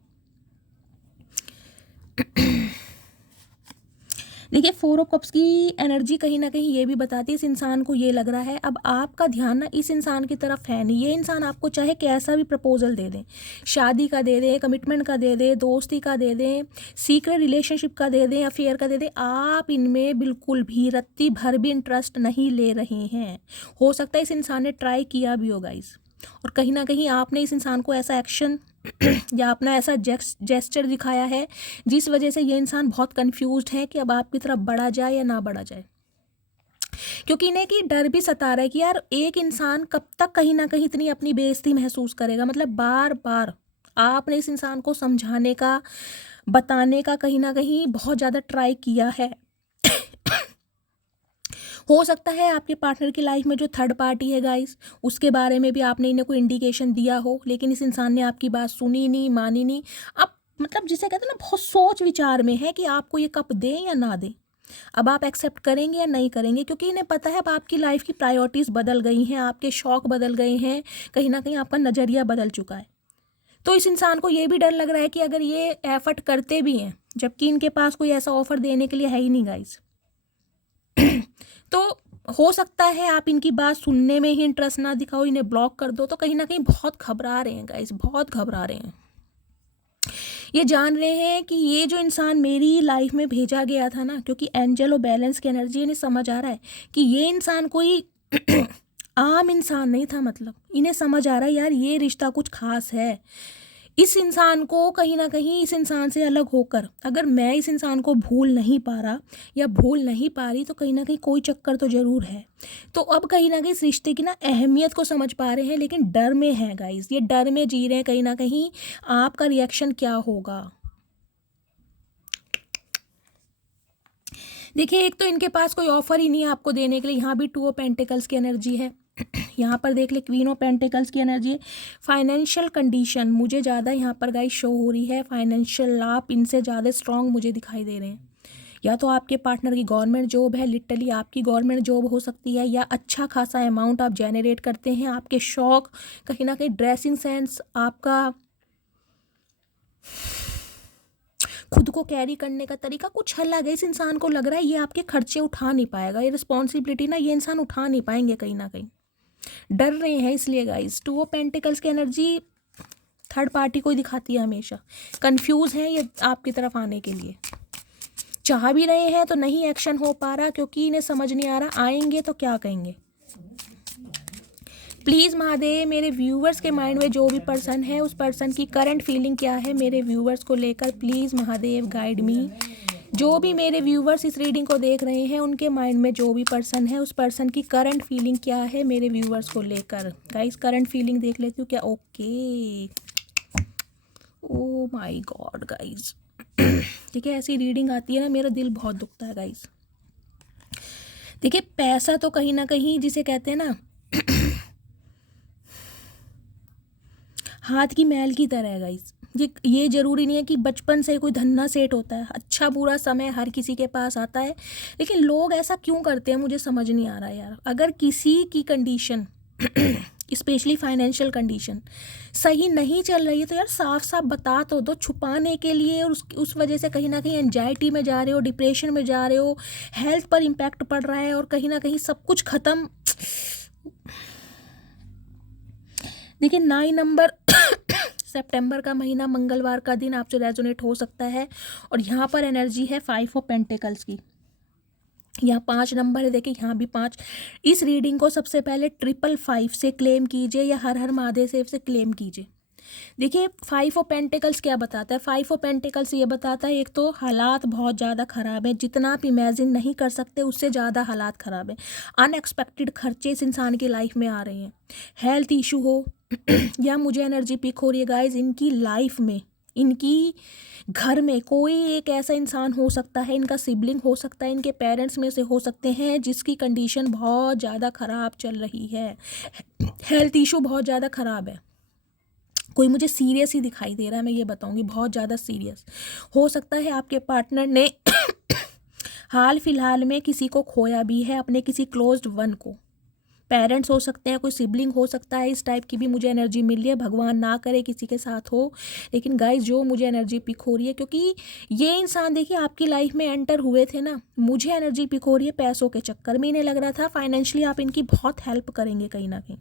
देखिए 4 ऑफ कप्स की एनर्जी कहीं ना कहीं ये भी बताती है इस इंसान को ये लग रहा है अब आपका ध्यान ना इस इंसान की तरफ है नहीं। ये इंसान आपको चाहे कैसा भी प्रपोजल दे दें, शादी का दे दें, कमिटमेंट का दे दें, दोस्ती का दे दें, सीक्रेट रिलेशनशिप का दे दें, अफेयर का दे दें, आप इनमें बिल्कुल भी रत्ती भर भी इंटरेस्ट नहीं ले रहे हैं। हो सकता है इस इंसान ने ट्राई किया भी होगा इस, और कहीं ना कहीं आपने इस इंसान को ऐसा एक्शन या अपना ऐसा जेस्चर दिखाया है जिस वजह से ये इंसान बहुत कंफ्यूज्ड है कि अब आपकी तरफ बढ़ा जाए या ना बढ़ा जाए। क्योंकि इन्हें कि डर भी सता रहा है कि यार एक इंसान कब तक कहीं ना कहीं इतनी अपनी बेइज्जती महसूस करेगा। मतलब बार बार आपने इस इंसान को समझाने का, बताने का कहीं ना कहीं बहुत ज़्यादा ट्राई किया है। हो सकता है आपके पार्टनर की लाइफ में जो थर्ड पार्टी है गाइस, उसके बारे में भी आपने इन्हें कोई इंडिकेशन दिया हो, लेकिन इस इंसान ने आपकी बात सुनी नहीं, मानी नहीं। अब मतलब जिसे कहते हैं ना बहुत सोच विचार में है कि आपको ये कप दें या ना दें, अब आप एक्सेप्ट करेंगे या नहीं करेंगे, क्योंकि इन्हें पता है अब आपकी लाइफ की प्रायोरिटीज़ बदल गई हैं, आपके शौक बदल गए हैं, कहीं ना कहीं आपका नज़रिया बदल चुका है। तो इस इंसान को ये भी डर लग रहा है कि अगर ये एफर्ट करते भी हैं, जबकि इनके पास कोई ऐसा ऑफर देने के लिए है ही नहीं गाइस, तो हो सकता है आप इनकी बात सुनने में ही इंटरेस्ट ना दिखाओ, इन्हें ब्लॉक कर दो। तो कहीं ना कहीं बहुत घबरा रहे हैं गाइस, बहुत घबरा रहे हैं। ये जान रहे हैं कि ये जो इंसान मेरी लाइफ में भेजा गया था ना, क्योंकि एंजल और बैलेंस की एनर्जी इन्हें समझ आ रहा है कि ये इंसान कोई आम इंसान नहीं था। मतलब इन्हें समझ आ रहा है यार ये रिश्ता कुछ खास है। इस इंसान को कहीं ना कहीं इस इंसान से अलग होकर अगर मैं इस इंसान को भूल नहीं पा रहा या भूल नहीं पा रही, तो कहीं ना कहीं कोई चक्कर तो ज़रूर है। तो अब कहीं ना कहीं इस रिश्ते की ना अहमियत को समझ पा रहे हैं, लेकिन डर में है गाइस, ये डर में जी रहे हैं कहीं ना कहीं आपका रिएक्शन क्या होगा। देखिए एक तो इनके पास कोई ऑफर ही नहीं है आपको देने के लिए। यहाँ भी 2 ऑफ पेंटिकल्स की एनर्जी है, यहाँ पर देख ले क्वीन ऑफ पेंटिकल्स की एनर्जी है। फाइनेंशियल कंडीशन मुझे ज़्यादा यहाँ पर गाइस शो हो रही है, फाइनेंशियल लाभ इनसे ज़्यादा स्ट्रांग मुझे दिखाई दे रहे हैं। या तो आपके पार्टनर की गवर्नमेंट जॉब है, लिटरली आपकी गवर्नमेंट जॉब हो सकती है, या अच्छा खासा अमाउंट आप जनरेट करते हैं। आपके शौक कहीं ना कहीं ड्रेसिंग सेंस, आपका खुद को कैरी करने का तरीका कुछ अलग है। इस इंसान को लग रहा है ये आपके खर्चे उठा नहीं पाएगा, ये रिस्पॉन्सिबिलिटी ना ये इंसान उठा नहीं पाएंगे, कहीं ना कहीं डर रहे हैं इसलिए गाइस। 2 ऑफ पेंटिकल्स की एनर्जी थर्ड पार्टी को ही दिखाती है हमेशा। कंफ्यूज है ये आपकी तरफ आने के लिए, चाह भी रहे हैं तो नहीं एक्शन हो पा रहा, क्योंकि इन्हें समझ नहीं आ रहा आएंगे तो क्या कहेंगे। प्लीज़ महादेव मेरे व्यूवर्स के माइंड में जो भी पर्सन है उस पर्सन की करंट फीलिंग क्या है मेरे व्यूवर्स को लेकर, प्लीज़ महादेव गाइड मी। जो भी मेरे व्यूवर्स इस रीडिंग को देख रहे हैं उनके माइंड में जो भी पर्सन है उस पर्सन की करंट फीलिंग क्या है मेरे व्यूवर्स को लेकर। गाइस करंट फीलिंग देख लेती हूँ क्या? Okay, O my God guys, ठीक है ऐसी रीडिंग आती है ना मेरा दिल बहुत दुखता है गाइस। देखिए पैसा तो कहीं ना कहीं जिसे कहते हैं ना हाथ की मैल की तरह है गाइस। ये ज़रूरी नहीं है कि बचपन से कोई धन्ना सेठ होता है, अच्छा बुरा समय हर किसी के पास आता है, लेकिन लोग ऐसा क्यों करते हैं मुझे समझ नहीं आ रहा यार। अगर किसी की कंडीशन स्पेशली फाइनेंशियल कंडीशन सही नहीं चल रही है तो यार साफ साफ बता तो दो, छुपाने के लिए और उस वजह से कहीं ना कहीं एंजाइटी में जा रहे हो, डिप्रेशन में जा रहे हो, हेल्थ पर इम्पैक्ट पड़ रहा है और कहीं ना कहीं सब कुछ ख़त्म। देखिए 9 नंबर सितंबर का महीना, मंगलवार का दिन आपसे रेजोनेट हो सकता है। और यहाँ पर एनर्जी है 5 ऑफ पेंटिकल्स की, यहाँ 5 नंबर है, देखिए यहाँ भी 5। इस रीडिंग को सबसे पहले 555 से क्लेम कीजिए या हर हर महादेव से क्लेम कीजिए। देखिए 5 ऑफ पेंटिकल्स क्या बताता है? 5 ऑफ पेंटिकल्स ये बताता है एक तो हालात बहुत ज़्यादा ख़राब है, जितना आप इमेजिन नहीं कर सकते उससे ज़्यादा हालात ख़राब है। अनएक्सपेक्टेड खर्चे इस इंसान की लाइफ में आ रहे हैं, हेल्थ इशू हो या मुझे एनर्जी पिक हो रही है गाइज, इनकी लाइफ में, इनकी घर में कोई एक ऐसा इंसान हो सकता है, इनका सिबलिंग हो सकता है, इनके पेरेंट्स में से हो सकते हैं जिसकी कंडीशन बहुत ज़्यादा ख़राब चल रही है, हेल्थ इशू बहुत ज़्यादा ख़राब है। कोई मुझे सीरियस ही दिखाई दे रहा है, मैं ये बताऊंगी बहुत ज़्यादा सीरियस हो सकता है। आपके पार्टनर ने हाल फिलहाल में किसी को खोया भी है, अपने किसी क्लोज्ड वन को। पेरेंट्स हो सकते हैं, कोई सिबलिंग हो सकता है, इस टाइप की भी मुझे एनर्जी मिल रही है। भगवान ना करे किसी के साथ हो, लेकिन गाइस जो मुझे एनर्जी पिक हो रही है, क्योंकि ये इंसान देखिए आपकी लाइफ में एंटर हुए थे ना, मुझे एनर्जी पिक हो रही है पैसों के चक्कर में। इन्हें लग रहा था फाइनेंशियली आप इनकी बहुत हेल्प करेंगे कहीं ना कहीं,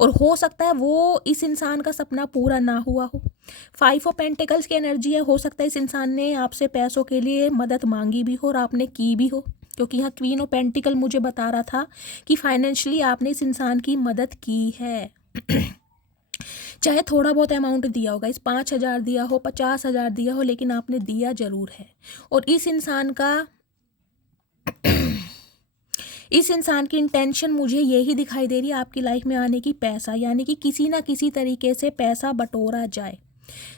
और हो सकता है वो इस इंसान का सपना पूरा ना हुआ हो। 5 ऑफ पेंटिकल्स की एनर्जी है, हो सकता है इस इंसान ने आपसे पैसों के लिए मदद मांगी भी हो और आपने की भी हो, क्योंकि यहाँ क्वीन ऑफ पेंटिकल मुझे बता रहा था कि फाइनेंशियली आपने इस इंसान की मदद की है। चाहे थोड़ा बहुत अमाउंट दिया होगा, इस 5,000 दिया हो, 50,000 दिया हो, लेकिन आपने दिया जरूर है। और इस इंसान की इंटेंशन मुझे यही दिखाई दे रही है आपकी लाइफ में आने की, पैसा, यानी कि किसी ना किसी तरीके से पैसा बटोरा जाए।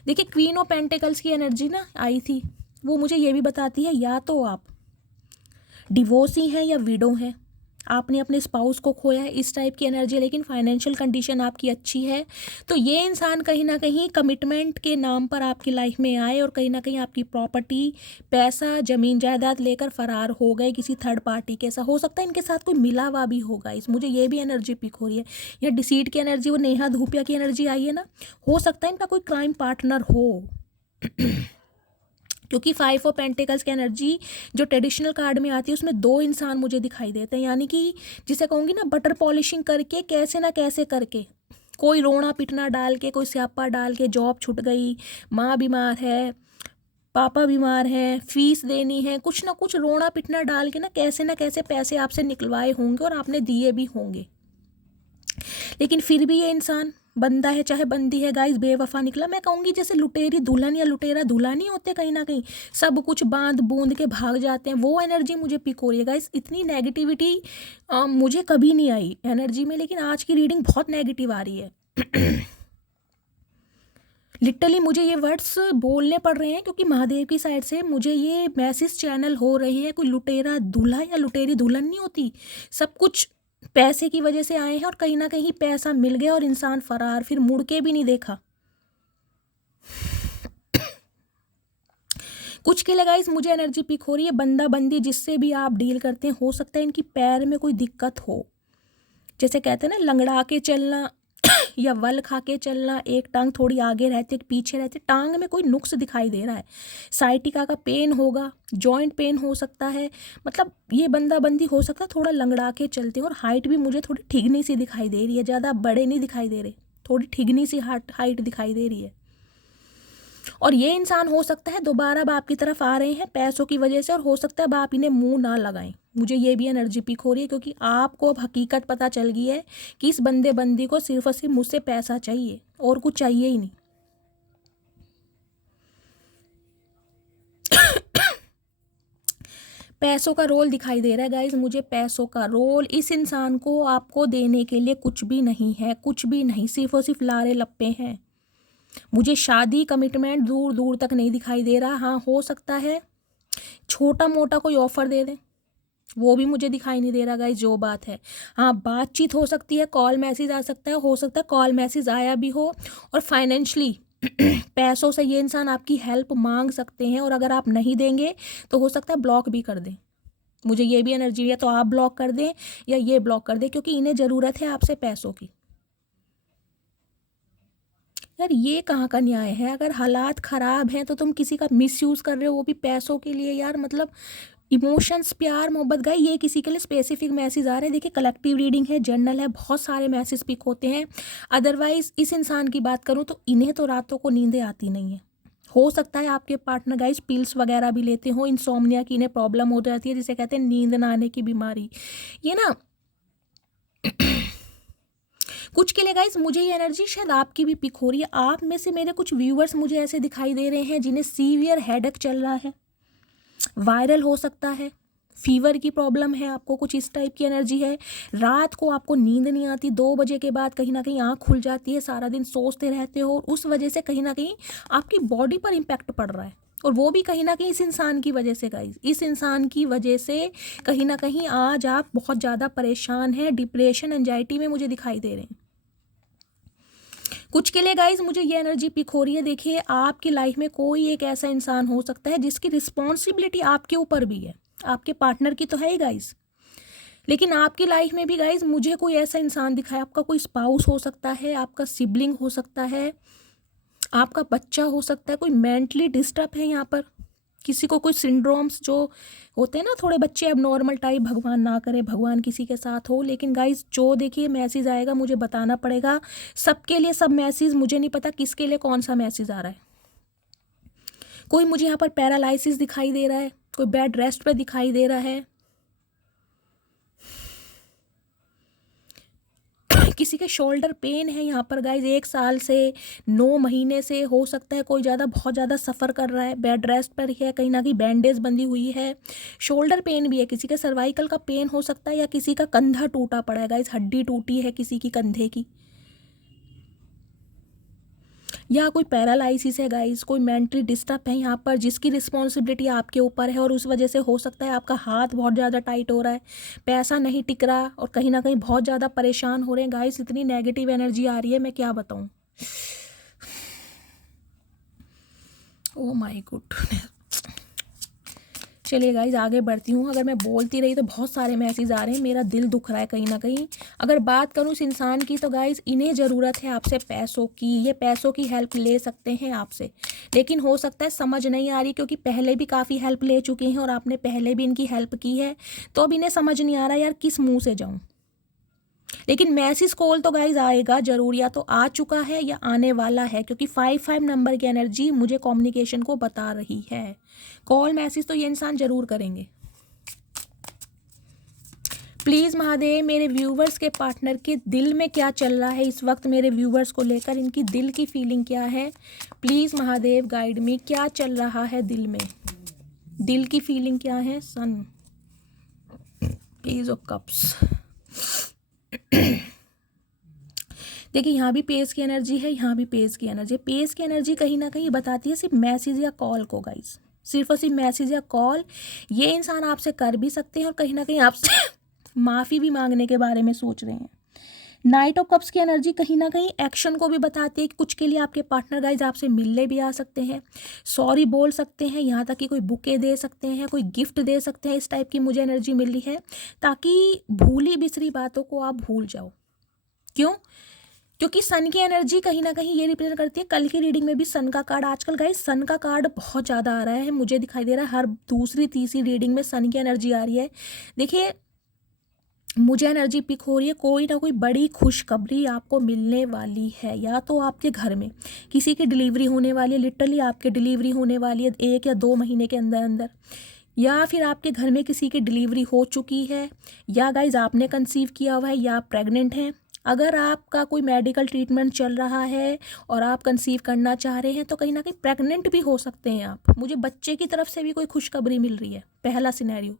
देखिए क्वीन ऑफ पेंटिकल्स की एनर्जी ना आई थी, वो मुझे ये भी बताती है या तो आप डिवोर्सी हैं या विडो हैं, आपने अपने स्पाउस को खोया है, इस टाइप की एनर्जी। लेकिन फाइनेंशियल कंडीशन आपकी अच्छी है, तो ये इंसान कहीं ना कहीं कमिटमेंट के नाम पर आपकी लाइफ में आए और कहीं ना कहीं आपकी प्रॉपर्टी, पैसा, ज़मीन जायदाद लेकर फरार हो गए किसी थर्ड पार्टी के साथ। हो सकता है इनके साथ कोई मिला हुआ भी होगा, इस मुझे ये भी एनर्जी पिक हो रही है। या डिसीट की एनर्जी, वो नेहा धूपिया की एनर्जी आई है ना, हो सकता है इनका कोई क्राइम पार्टनर हो क्योंकि 5 ऑफ पेंटिकल्स की एनर्जी जो ट्रेडिशनल कार्ड में आती है उसमें 2 इंसान मुझे दिखाई देते हैं, यानी कि जिसे कहूँगी ना बटर पॉलिशिंग करके, कैसे ना कैसे करके, कोई रोना पिटना डाल के, कोई स्यापा डाल के, जॉब छूट गई, माँ बीमार है, पापा बीमार हैं, फीस देनी है, कुछ ना कुछ रोना पिटना डाल के ना कैसे पैसे आपसे निकलवाए होंगे और आपने दिए भी होंगे। लेकिन फिर भी ये इंसान बंदा है चाहे बंदी है गाइस, बेवफा निकला। मैं कहूँगी जैसे लुटेरी दुल्हन या लुटेरा दूल्हा नहीं होते, कहीं ना कहीं सब कुछ बांध बूंद के भाग जाते हैं, वो एनर्जी मुझे पिक हो रही है गाइस। इतनी नेगेटिविटी मुझे कभी नहीं आई एनर्जी में, लेकिन आज की रीडिंग बहुत नेगेटिव आ रही है लिटरली मुझे ये वर्ड्स बोलने पड़ रहे हैं क्योंकि महादेव की साइड से मुझे ये मैसेज चैनल हो रहे हैं। कोई लुटेरा दूल्हा या लुटेरी दुल्हन नहीं होती, सब कुछ पैसे की वजह से आए हैं और कहीं ना कहीं पैसा मिल गया और इंसान फरार, फिर मुड़ के भी नहीं देखा। कुछ के लिए गाइस मुझे एनर्जी पिक हो रही है, बंदा बंदी जिससे भी आप डील करते हैं, हो सकता है इनकी पैर में कोई दिक्कत हो, जैसे कहते हैं ना लंगड़ा के चलना या वल खा के चलना, एक टांग थोड़ी आगे रहती है पीछे रहती है, टांग में कोई नुक्स दिखाई दे रहा है, साइटिका का पेन होगा, जॉइंट पेन हो सकता है, मतलब ये बंदा बंदी हो सकता है थोड़ा लंगड़ा के चलते हैं। और हाइट भी मुझे थोड़ी ठिगनी सी दिखाई दे रही है, ज़्यादा बड़े नहीं दिखाई दे रहे, थोड़ी ठिगनी सी हाइट दिखाई दे रही है। और ये इंसान हो सकता है दोबारा बाप की तरफ आ रहे हैं पैसों की वजह से, और हो सकता है बाप इन्हें मुंह ना लगाएं। मुझे ये भी एनर्जी पिक हो रही है क्योंकि आपको अब हकीकत पता चल गई है कि इस बंदे बंदी को सिर्फ और सिर्फ मुझसे पैसा चाहिए और कुछ चाहिए ही नहीं। पैसों का रोल दिखाई दे रहा है गाइज मुझे, पैसों का रोल। इस इंसान को आपको देने के लिए कुछ भी नहीं है, कुछ भी नहीं, सिर्फ और सिर्फ लारे लप्पे हैं। मुझे शादी कमिटमेंट दूर दूर तक नहीं दिखाई दे रहा। हाँ हो सकता है छोटा मोटा कोई ऑफर दे दे, वो भी मुझे दिखाई नहीं दे रहा गाइस, जो बात है। हाँ बातचीत हो सकती है, कॉल मैसेज आ सकता है, हो सकता है कॉल मैसेज आया भी हो। और फाइनेंशली पैसों से ये इंसान आपकी हेल्प मांग सकते हैं, और अगर आप नहीं देंगे तो हो सकता है ब्लॉक भी कर दें। मुझे ये भी एनर्जी है, तो आप ब्लॉक कर दें या ये ब्लॉक कर दें, क्योंकि इन्हें ज़रूरत है आपसे पैसों की। यार ये कहाँ का न्याय है? अगर हालात ख़राब हैं तो तुम किसी का मिसयूज़ कर रहे हो, वो भी पैसों के लिए। यार मतलब इमोशंस, प्यार मोहब्बत गाय, ये किसी के लिए स्पेसिफिक मैसेज आ रहे हैं। देखिए कलेक्टिव रीडिंग है, जर्नल है, बहुत सारे मैसेज पिक होते हैं। अदरवाइज इस इंसान की बात करूँ तो इन्हें तो रातों को नींदें आती नहीं है। हो सकता है आपके पार्टनर गाइस पिल्स वगैरह भी लेते हो, इंसोम्निया की इन्हें प्रॉब्लम हो जाती है, जिसे कहते हैं नींद ना आने की बीमारी। ये ना कुछ के लिए गाइस मुझे ये एनर्जी शायद आपकी भी पिक हो रही है। आप में से मेरे कुछ व्यूअर्स मुझे ऐसे दिखाई दे रहे हैं जिन्हें सीवियर हेडेक चल रहा है, वायरल हो सकता है, फीवर की प्रॉब्लम है आपको, कुछ इस टाइप की एनर्जी है। रात को आपको नींद नहीं आती, 2 बजे के बाद कहीं ना कहीं आँख खुल जाती है, सारा दिन सोचते रहते हो, और उस वजह से कहीं ना कहीं आपकी बॉडी पर इम्पैक्ट पड़ रहा है, और वो भी कहीं ना कहीं इस इंसान की वजह से गाइस, इस इंसान की वजह से कहीं ना कहीं आज आप बहुत ज़्यादा परेशान हैं, डिप्रेशन एंजाइटी में मुझे दिखाई दे रहे हैं। कुछ के लिए गाइज मुझे ये एनर्जी पिक हो रही है। देखिए आपकी लाइफ में कोई एक ऐसा इंसान हो सकता है जिसकी रिस्पॉन्सिबिलिटी आपके ऊपर भी है, आपके पार्टनर की तो है ही गाइज, लेकिन आपकी लाइफ में भी गाइज मुझे कोई ऐसा इंसान दिखा है। आपका कोई स्पाउस हो सकता है, आपका सिबलिंग हो सकता है, आपका बच्चा हो सकता है, कोई मेंटली डिस्टर्ब है यहाँ पर, किसी को कोई सिंड्रोम्स जो होते हैं ना थोड़े बच्चे अब नॉर्मल टाइप, भगवान ना करे भगवान किसी के साथ हो। लेकिन गाइज जो देखिए मैसेज आएगा मुझे बताना पड़ेगा, सबके लिए सब मैसेज, मुझे नहीं पता किसके लिए कौन सा मैसेज आ रहा है। कोई मुझे यहाँ पर पैरालाइसिस दिखाई दे रहा है, कोई बेड रेस्ट पे दिखाई दे रहा है, किसी के शोल्डर पेन है यहाँ पर गाइज 1 साल से, 9 महीने से, हो सकता है कोई ज़्यादा बहुत ज़्यादा सफ़र कर रहा है, बेड रेस्ट पर है, कहीं ना कहीं बैंडेज बंधी हुई है, शोल्डर पेन भी है, किसी के सर्वाइकल का पेन हो सकता है, या किसी का कंधा टूटा पड़ा है गाइज, हड्डी टूटी है किसी की कंधे की, या कोई पैरालाइसिस है गाइस, कोई मेंटली डिस्टर्ब है यहाँ पर जिसकी रिस्पॉन्सिबिलिटी आपके ऊपर है, और उस वजह से हो सकता है आपका हाथ बहुत ज़्यादा टाइट हो रहा है, पैसा नहीं टिक रहा, और कहीं ना कहीं बहुत ज़्यादा परेशान हो रहे हैं गाइस। इतनी नेगेटिव एनर्जी आ रही है, मैं क्या बताऊँ। Oh my God. चलिए गाइज आगे बढ़ती हूँ। अगर मैं बोलती रही तो बहुत सारे मैसेज आ रहे हैं, मेरा दिल दुख रहा है कहीं ना कहीं। अगर बात करूँ इस इंसान की तो गाइज इन्हें ज़रूरत है आपसे पैसों की, ये पैसों की हेल्प ले सकते हैं आपसे, लेकिन हो सकता है समझ नहीं आ रही, क्योंकि पहले भी काफ़ी हेल्प ले चुके हैं और आपने पहले भी इनकी हेल्प की है, तो अब इन्हें समझ नहीं आ रहा यार किस मुँह से जाऊँ। लेकिन मैसेज कॉल तो गाइज आएगा जरूर, या तो आ चुका है या आने वाला है, क्योंकि 5 नंबर की एनर्जी मुझे कम्युनिकेशन को बता रही है। कॉल मैसेज तो ये इंसान जरूर करेंगे। प्लीज़ महादेव मेरे व्यूवर्स के पार्टनर के दिल में क्या चल रहा है इस वक्त, मेरे व्यूवर्स को लेकर इनकी दिल की फीलिंग क्या है। प्लीज़ महादेव गाइड मी, क्या चल रहा है दिल में, दिल की फीलिंग क्या है। सन, पेज ऑफ कप्स। देखिए यहाँ भी पेस की एनर्जी है, यहाँ भी पेस की एनर्जी। पेस की एनर्जी कहीं ना कहीं बताती है सिर्फ मैसेज या कॉल को गाइस, सिर्फ और सिर्फ मैसेज या कॉल। ये इंसान आपसे कर भी सकते हैं और कहीं ना कहीं आपसे माफ़ी भी मांगने के बारे में सोच रहे हैं। नाइट ऑफ कप्स की एनर्जी कहीं ना कहीं एक्शन को भी बताती है कि कुछ के लिए आपके पार्टनर गाइज आपसे मिलने भी आ सकते हैं, सॉरी बोल सकते हैं, यहाँ तक कि कोई बुके दे सकते हैं, कोई गिफ्ट दे सकते हैं। इस टाइप की मुझे एनर्जी मिल रही है, ताकि भूली बिसरी बातों को आप भूल जाओ। क्यों? क्योंकि सन की एनर्जी कहीं ना कहीं ये रिप्रेजेंट करती है। कल की रीडिंग में भी सन का कार्ड, आजकल गाइज सन का कार्ड बहुत ज़्यादा आ रहा है, मुझे दिखाई दे रहा है हर दूसरी तीसरी रीडिंग में सन की एनर्जी आ रही है। देखिए मुझे एनर्जी पिक हो रही है, कोई ना कोई बड़ी खुशखबरी आपको मिलने वाली है। या तो आपके घर में किसी की डिलीवरी होने वाली है, लिटरली आपके डिलीवरी होने वाली है 1 या 2 महीने के अंदर अंदर, या फिर आपके घर में किसी की डिलीवरी हो चुकी है, या गाइज आपने कंसीव किया हुआ है, या आप प्रेग्नेंट हैं। अगर आपका कोई मेडिकल ट्रीटमेंट चल रहा है और आप कंसीव करना चाह रहे हैं तो कहीं ना कहीं प्रेग्नेंट भी हो सकते हैं आप। मुझे बच्चे की तरफ से भी कोई खुशखबरी मिल रही है, पहला सिनेरियो।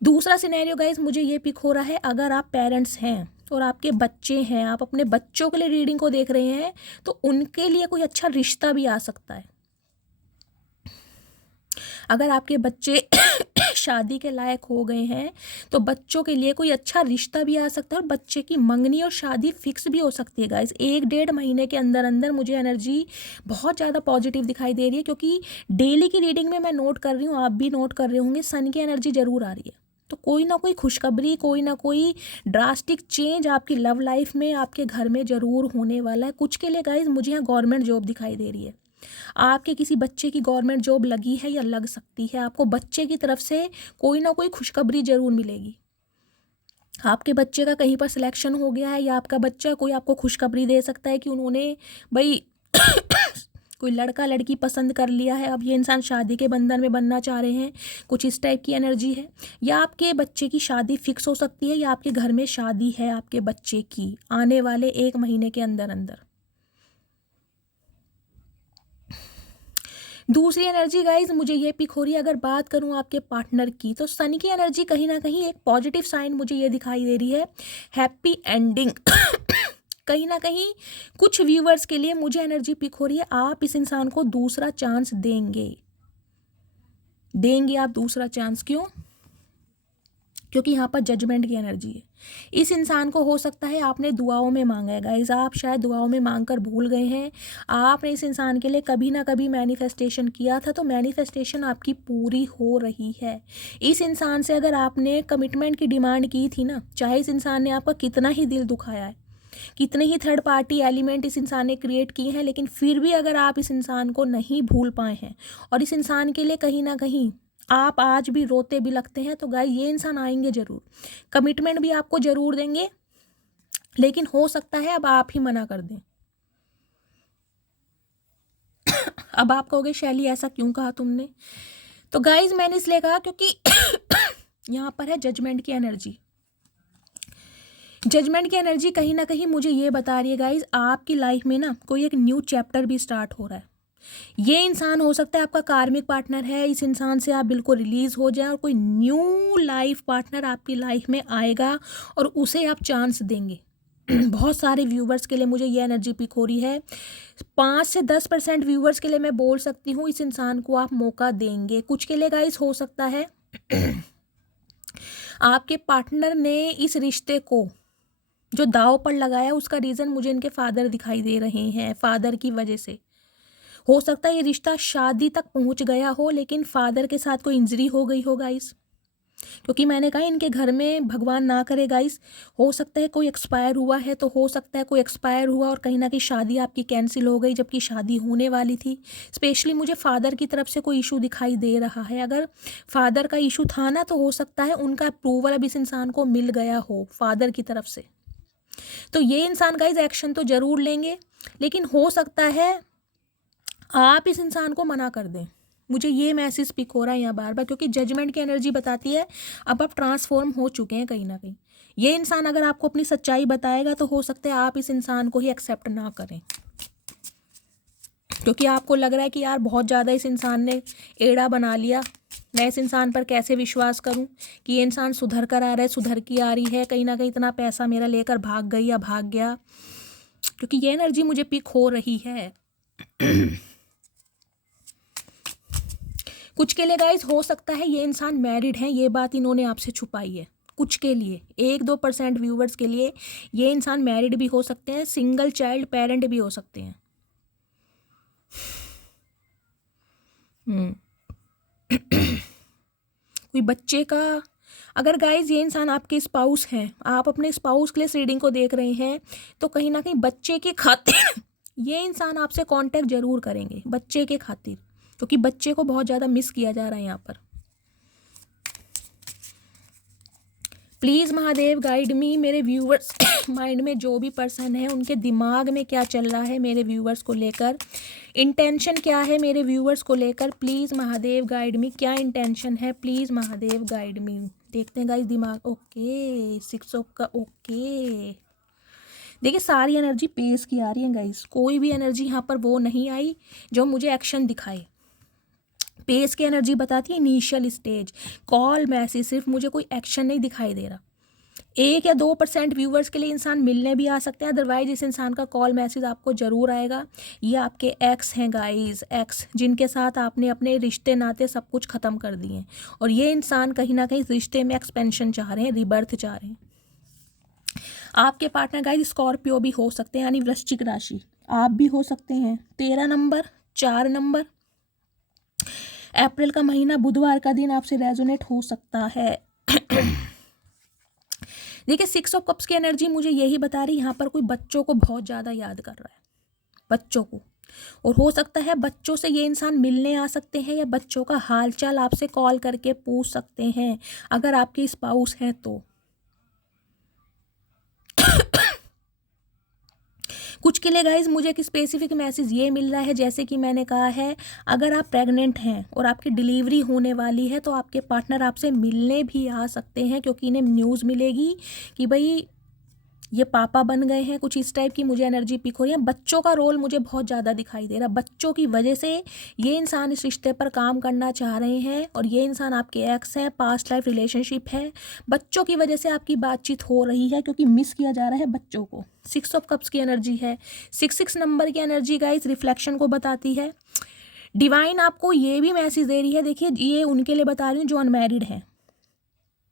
दूसरा सिनेरियो गाइज मुझे ये पिक हो रहा है, अगर आप पेरेंट्स हैं और आपके बच्चे हैं, आप अपने बच्चों के लिए रीडिंग को देख रहे हैं, तो उनके लिए कोई अच्छा रिश्ता भी आ सकता है। अगर आपके बच्चे शादी के लायक हो गए हैं तो बच्चों के लिए कोई अच्छा रिश्ता भी आ सकता है और बच्चे की मंगनी और शादी फिक्स भी हो सकती है गाइज। 1-1.5 महीने के अंदर अंदर मुझे एनर्जी बहुत ज़्यादा पॉजिटिव दिखाई दे रही है, क्योंकि डेली की रीडिंग में मैं नोट कर रही हूँ, आप भी नोट कर रहे होंगे, सन की एनर्जी ज़रूर आ रही है। तो कोई ना कोई खुशखबरी, कोई ना कोई ड्रास्टिक चेंज आपकी लव लाइफ में, आपके घर में ज़रूर होने वाला है। कुछ के लिए गाइज मुझे यहाँ गवर्नमेंट जॉब दिखाई दे रही है, आपके किसी बच्चे की गवर्नमेंट जॉब लगी है या लग सकती है। आपको बच्चे की तरफ से कोई ना कोई खुशखबरी ज़रूर मिलेगी। आपके बच्चे का कहीं पर सिलेक्शन हो गया है, या आपका बच्चा कोई आपको खुशखबरी दे सकता है कि उन्होंने भाई कोई लड़का लड़की पसंद कर लिया है, अब ये इंसान शादी के बंधन में बनना चाह रहे हैं, कुछ इस टाइप की एनर्जी है। या आपके बच्चे की शादी फिक्स हो सकती है, या आपके घर में शादी है आपके बच्चे की आने वाले 1 महीने के अंदर अंदर। दूसरी एनर्जी गाइज मुझे ये पिक हो रही है, अगर बात करूँ आपके पार्टनर की, तो सन की एनर्जी कहीं ना कहीं एक पॉजिटिव साइन मुझे ये दिखाई दे रही है, हैप्पी एंडिंग। कहीं ना कहीं कुछ व्यूवर्स के लिए मुझे एनर्जी पिक हो रही है, आप इस इंसान को दूसरा चांस देंगे आप दूसरा चांस। क्यों? क्योंकि यहाँ पर जजमेंट की एनर्जी है। इस इंसान को हो सकता है आपने दुआओं में मांगा है गाइज, आप शायद दुआओं में मांग कर भूल गए हैं। आपने इस इंसान के लिए कभी ना कभी मैनिफेस्टेशन किया था, तो मैनिफेस्टेशन आपकी पूरी हो रही है। इस इंसान से अगर आपने कमिटमेंट की डिमांड की थी ना, चाहे इस इंसान ने आपका कितना ही दिल दुखाया है, कितने ही थर्ड पार्टी एलिमेंट इस इंसान ने क्रिएट किए हैं, लेकिन फिर भी अगर आप इस इंसान को नहीं भूल पाए हैं और इस इंसान के लिए कहीं ना कहीं आप आज भी रोते भी लगते हैं, तो गाइस ये इंसान आएंगे ज़रूर, कमिटमेंट भी आपको ज़रूर देंगे, लेकिन हो सकता है अब आप ही मना कर दें। अब आप कहोगे शैली ऐसा क्यों कहा तुमने? तो गाइज मैंने इसलिए कहा क्योंकि यहाँ पर है जजमेंट की एनर्जी। जजमेंट की एनर्जी कहीं ना कहीं मुझे ये बता रही है गाइज, आपकी लाइफ में ना कोई एक न्यू चैप्टर भी स्टार्ट हो रहा है। ये इंसान हो सकता है आपका कार्मिक पार्टनर है, इस इंसान से आप बिल्कुल रिलीज हो जाए और कोई न्यू लाइफ पार्टनर आपकी लाइफ में आएगा और उसे आप चांस देंगे। बहुत सारे व्यूवर्स के लिए मुझे ये एनर्जी पिक हो रही है, 5 से 10% व्यूवर्स के लिए मैं बोल सकती हूँ इस इंसान को आप मौका देंगे। कुछ के लिए गाइस हो सकता है आपके पार्टनर ने इस रिश्ते को जो दांव पर लगाया, उसका रीज़न मुझे इनके फादर दिखाई दे रहे हैं। फादर की वजह से हो सकता है ये रिश्ता शादी तक पहुंच गया हो, लेकिन फादर के साथ कोई इंजरी हो गई हो गाइस, क्योंकि मैंने कहा इनके घर में भगवान ना करे गाइस, हो सकता है कोई एक्सपायर हुआ है, तो हो सकता है कोई एक्सपायर हुआ और कहीं ना कहीं शादी आपकी कैंसिल हो गई जबकि शादी होने वाली थी। स्पेशली मुझे फादर की तरफ से कोई इशू दिखाई दे रहा है। अगर फादर का इशू था ना, तो हो सकता है उनका अप्रूवल अब इस इंसान को मिल गया हो फादर की तरफ से। तो ये इंसान गाइस एक्शन तो ज़रूर लेंगे, लेकिन हो सकता है आप इस इंसान को मना कर दें। मुझे ये मैसेज पिक हो रहा है यहाँ बार बार, क्योंकि जजमेंट की एनर्जी बताती है अब आप ट्रांसफॉर्म हो चुके हैं कहीं ना कहीं। ये इंसान अगर आपको अपनी सच्चाई बताएगा तो हो सकता है आप इस इंसान को ही एक्सेप्ट ना करें, क्योंकि आपको लग रहा है कि यार बहुत ज़्यादा इस इंसान ने एड़ा बना लिया, मैं इस इंसान पर कैसे विश्वास करूं कि ये इंसान सुधर कर आ रहा है, सुधर की आ रही है, कहीं ना कहीं इतना पैसा मेरा लेकर भाग गई या भाग गया। क्योंकि ये एनर्जी मुझे पिक हो रही है। कुछ के लिए गाइज हो सकता है ये इंसान मैरिड है, ये बात इन्होंने आपसे छुपाई है। कुछ के लिए 1-2% व्यूवर्स के लिए ये इंसान मैरिड भी हो सकते हैं, सिंगल चाइल्ड पेरेंट भी हो सकते हैं। कोई बच्चे का, अगर गाइज ये इंसान आपके स्पाउस हैं, आप अपने स्पाउस के लिए रीडिंग को देख रहे हैं, तो कहीं ना कहीं बच्चे के खातिर ये इंसान आपसे कांटेक्ट जरूर करेंगे, बच्चे के खातिर, क्योंकि बच्चे को बहुत ज़्यादा मिस किया जा रहा है यहाँ पर। प्लीज़ महादेव गाइड मी, मेरे व्यूवर्स माइंड में जो भी पर्सन है उनके दिमाग में क्या चल रहा है मेरे व्यूवर्स को लेकर, इंटेंशन क्या है मेरे व्यूवर्स को लेकर। प्लीज़ महादेव गाइड मी, क्या इंटेंशन है, प्लीज़ महादेव गाइड मी। देखते हैं गाइस दिमाग। ओके 6 ऑफ का, ओके देखिए सारी एनर्जी पेस की आ रही है गाइस, कोई भी एनर्जी यहाँ पर वो नहीं आई जो मुझे एक्शन दिखाए। पेस की एनर्जी बताती है इनिशियल स्टेज, कॉल मैसेज, सिर्फ मुझे कोई एक्शन नहीं दिखाई दे रहा। 1 या 2% व्यूवर्स के लिए इंसान मिलने भी आ सकते हैं, अदरवाइज इस इंसान का कॉल मैसेज आपको ज़रूर आएगा। ये आपके एक्स हैं गाइस, एक्स जिनके साथ आपने अपने रिश्ते नाते सब कुछ ख़त्म कर दिए हैं, और ये इंसान कहीं ना कहीं रिश्ते में एक्सपेंशन चाह रहे हैं, रिबर्थ चाह रहे हैं। आपके पार्टनर गाइस स्कॉर्पियो भी हो सकते हैं, यानी वृश्चिक राशि, आप भी हो सकते हैं। 13 नंबर, 4 नंबर, अप्रैल का महीना, बुधवार का दिन आपसे रेजोनेट हो सकता है। देखिए 6 ऑफ कप्स की एनर्जी मुझे यही बता रही है, यहाँ पर कोई बच्चों को बहुत ज़्यादा याद कर रहा है, बच्चों को, और हो सकता है बच्चों से ये इंसान मिलने आ सकते हैं, या बच्चों का हालचाल आपसे कॉल करके पूछ सकते हैं अगर आपके स्पाउस हैं तो। कुछ के लिए गाइज मुझे एक स्पेसिफिक मैसेज ये मिल रहा है, जैसे कि मैंने कहा है, अगर आप प्रेग्नेंट हैं और आपकी डिलीवरी होने वाली है तो आपके पार्टनर आपसे मिलने भी आ सकते हैं, क्योंकि इन्हें न्यूज़ मिलेगी कि भाई ये पापा बन गए हैं, कुछ इस टाइप की मुझे एनर्जी पिक हो रही है। बच्चों का रोल मुझे बहुत ज़्यादा दिखाई दे रहा है, बच्चों की वजह से ये इंसान इस रिश्ते पर काम करना चाह रहे हैं, और ये इंसान आपके एक्स हैं, पास्ट लाइफ रिलेशनशिप है, बच्चों की वजह से आपकी बातचीत हो रही है, क्योंकि मिस किया जा रहा है बच्चों को। 6 ऑफ कप्स की एनर्जी है, 6 नंबर की एनर्जी गाइस रिफ्लेक्शन को बताती है। डिवाइन आपको ये भी मैसेज दे रही है, देखिए ये उनके लिए बता रही हूँ जो अनमैरिड है,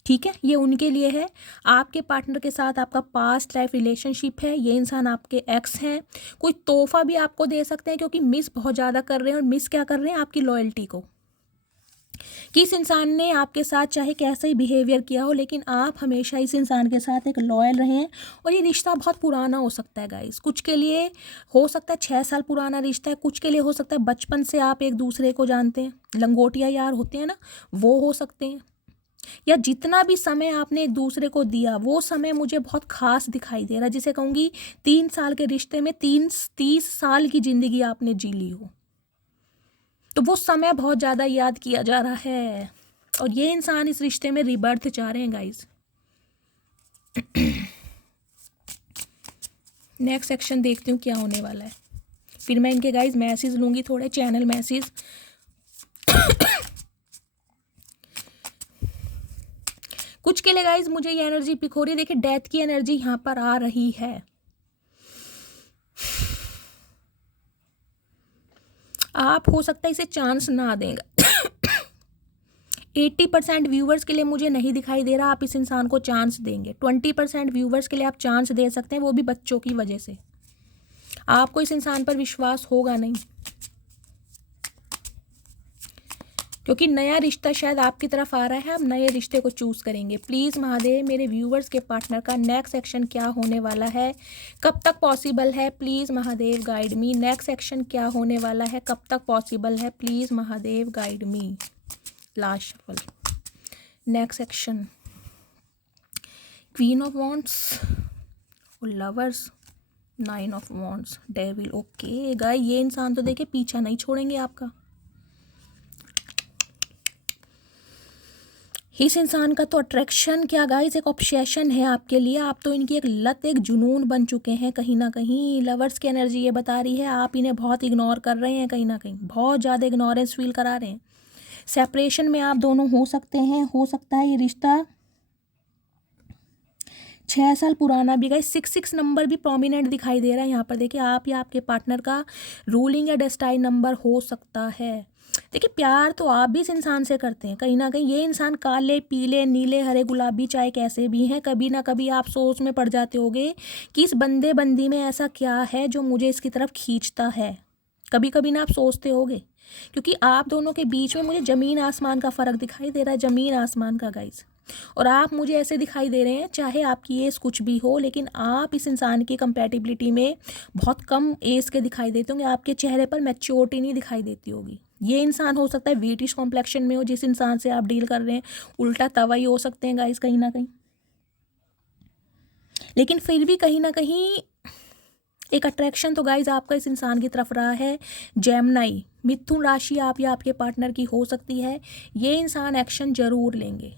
ठीक है, ये उनके लिए है। आपके पार्टनर के साथ आपका पास्ट लाइफ रिलेशनशिप है, ये इंसान आपके एक्स हैं, कोई तोहफा भी आपको दे सकते हैं, क्योंकि मिस बहुत ज़्यादा कर रहे हैं, और मिस क्या कर रहे हैं, आपकी लॉयल्टी को। किस इंसान ने आपके साथ चाहे कैसा ही बिहेवियर किया हो, लेकिन आप हमेशा इस इंसान के साथ एक लॉयल रहें, और ये रिश्ता बहुत पुराना हो सकता है गाइस। कुछ के लिए हो सकता है 6 साल पुराना रिश्ता है, कुछ के लिए हो सकता है बचपन से आप एक दूसरे को जानते हैं, लंगोटिया यार होते हैं ना, वो हो सकते हैं, या जितना भी समय आपने एक दूसरे को दिया वो समय मुझे बहुत खास दिखाई दे रहा है, जिसे कहूँगी 3 साल के रिश्ते में 30 साल की ज़िंदगी आपने जी ली हो, तो वो समय बहुत ज़्यादा याद किया जा रहा है, और ये इंसान इस रिश्ते में रिबर्थ चाह रहे हैं गाइस। नेक्स्ट सेक्शन देखती हूँ क्या होने वाला है, फिर मैं इनके गाइस मैसेज लूँगी, थोड़े चैनल मैसेज। कुछ के लिए गाइज मुझे ये एनर्जी पिक हो रही है, देखिए डेथ की एनर्जी यहाँ पर आ रही है। आप हो सकता है इसे चांस ना देंगे। 80% व्यूवर्स के लिए मुझे नहीं दिखाई दे रहा आप इस इंसान को चांस देंगे। 20% व्यूवर्स के लिए आप चांस दे सकते हैं, वो भी बच्चों की वजह से। आपको इस इंसान पर विश्वास होगा नहीं, क्योंकि नया रिश्ता शायद आपकी तरफ आ रहा है, आप नए रिश्ते को चूज़ करेंगे। प्लीज़ महादेव मेरे व्यूवर्स के पार्टनर का नेक्स्ट एक्शन क्या होने वाला है, कब तक पॉसिबल है, please Mahadev guide me. Next action क्या होने वाला है, कब तक पॉसिबल है, please Mahadev guide me. Last shuffle, next action, queen of wands, lovers, 9 of wands, devil. Okay guys, ये इंसान तो देखिए पीछा नहीं छोड़ेंगे आपका। इस इंसान का तो अट्रैक्शन क्या गाइस, एक ऑब्सेशन है आपके लिए, आप तो इनकी एक लत, एक जुनून बन चुके हैं कहीं ना कहीं। लवर्स की एनर्जी ये बता रही है आप इन्हें बहुत इग्नोर कर रहे हैं, कहीं ना कहीं बहुत ज़्यादा इग्नोरेंस फील करा रहे हैं। सेपरेशन में आप दोनों हो सकते हैं, हो सकता है ये रिश्ता 6 साल पुराना भी गाइस, 66 नंबर भी प्रोमिनेंट दिखाई दे रहा है यहाँ पर। देखिए आप या आपके पार्टनर का रूलिंग या डेस्टाइन नंबर हो सकता है। देखिए प्यार तो आप भी इस इंसान से करते हैं कहीं ना कहीं। ये इंसान काले पीले नीले हरे गुलाबी चाहे कैसे भी हैं, कभी ना कभी आप सोच में पड़ जाते होगे कि इस बंदे बंदी में ऐसा क्या है जो मुझे इसकी तरफ खींचता है। कभी कभी ना आप सोचते होगे, क्योंकि आप दोनों के बीच में मुझे ज़मीन आसमान का फ़र्क दिखाई दे रहा है, ज़मीन आसमान का गाइस। और आप मुझे ऐसे दिखाई दे रहे हैं, चाहे आपकी एज कुछ भी हो, लेकिन आप इस इंसान की कंपैटिबिलिटी में बहुत कम एज के दिखाई देते होंगे। आपके चेहरे पर मैच्योरिटी नहीं दिखाई देती होगी। ये इंसान हो सकता है ब्रिटिश कॉम्प्लेक्शन में हो जिस इंसान से आप डील कर रहे हैं, उल्टा तवा ही हो सकते हैं गाइस कहीं ना कहीं। लेकिन फिर भी कहीं ना कहीं एक अट्रैक्शन तो गाइज आपका इस इंसान की तरफ रहा है। जेमिनी मिथुन राशि आप या आपके पार्टनर की हो सकती है। ये इंसान एक्शन जरूर लेंगे।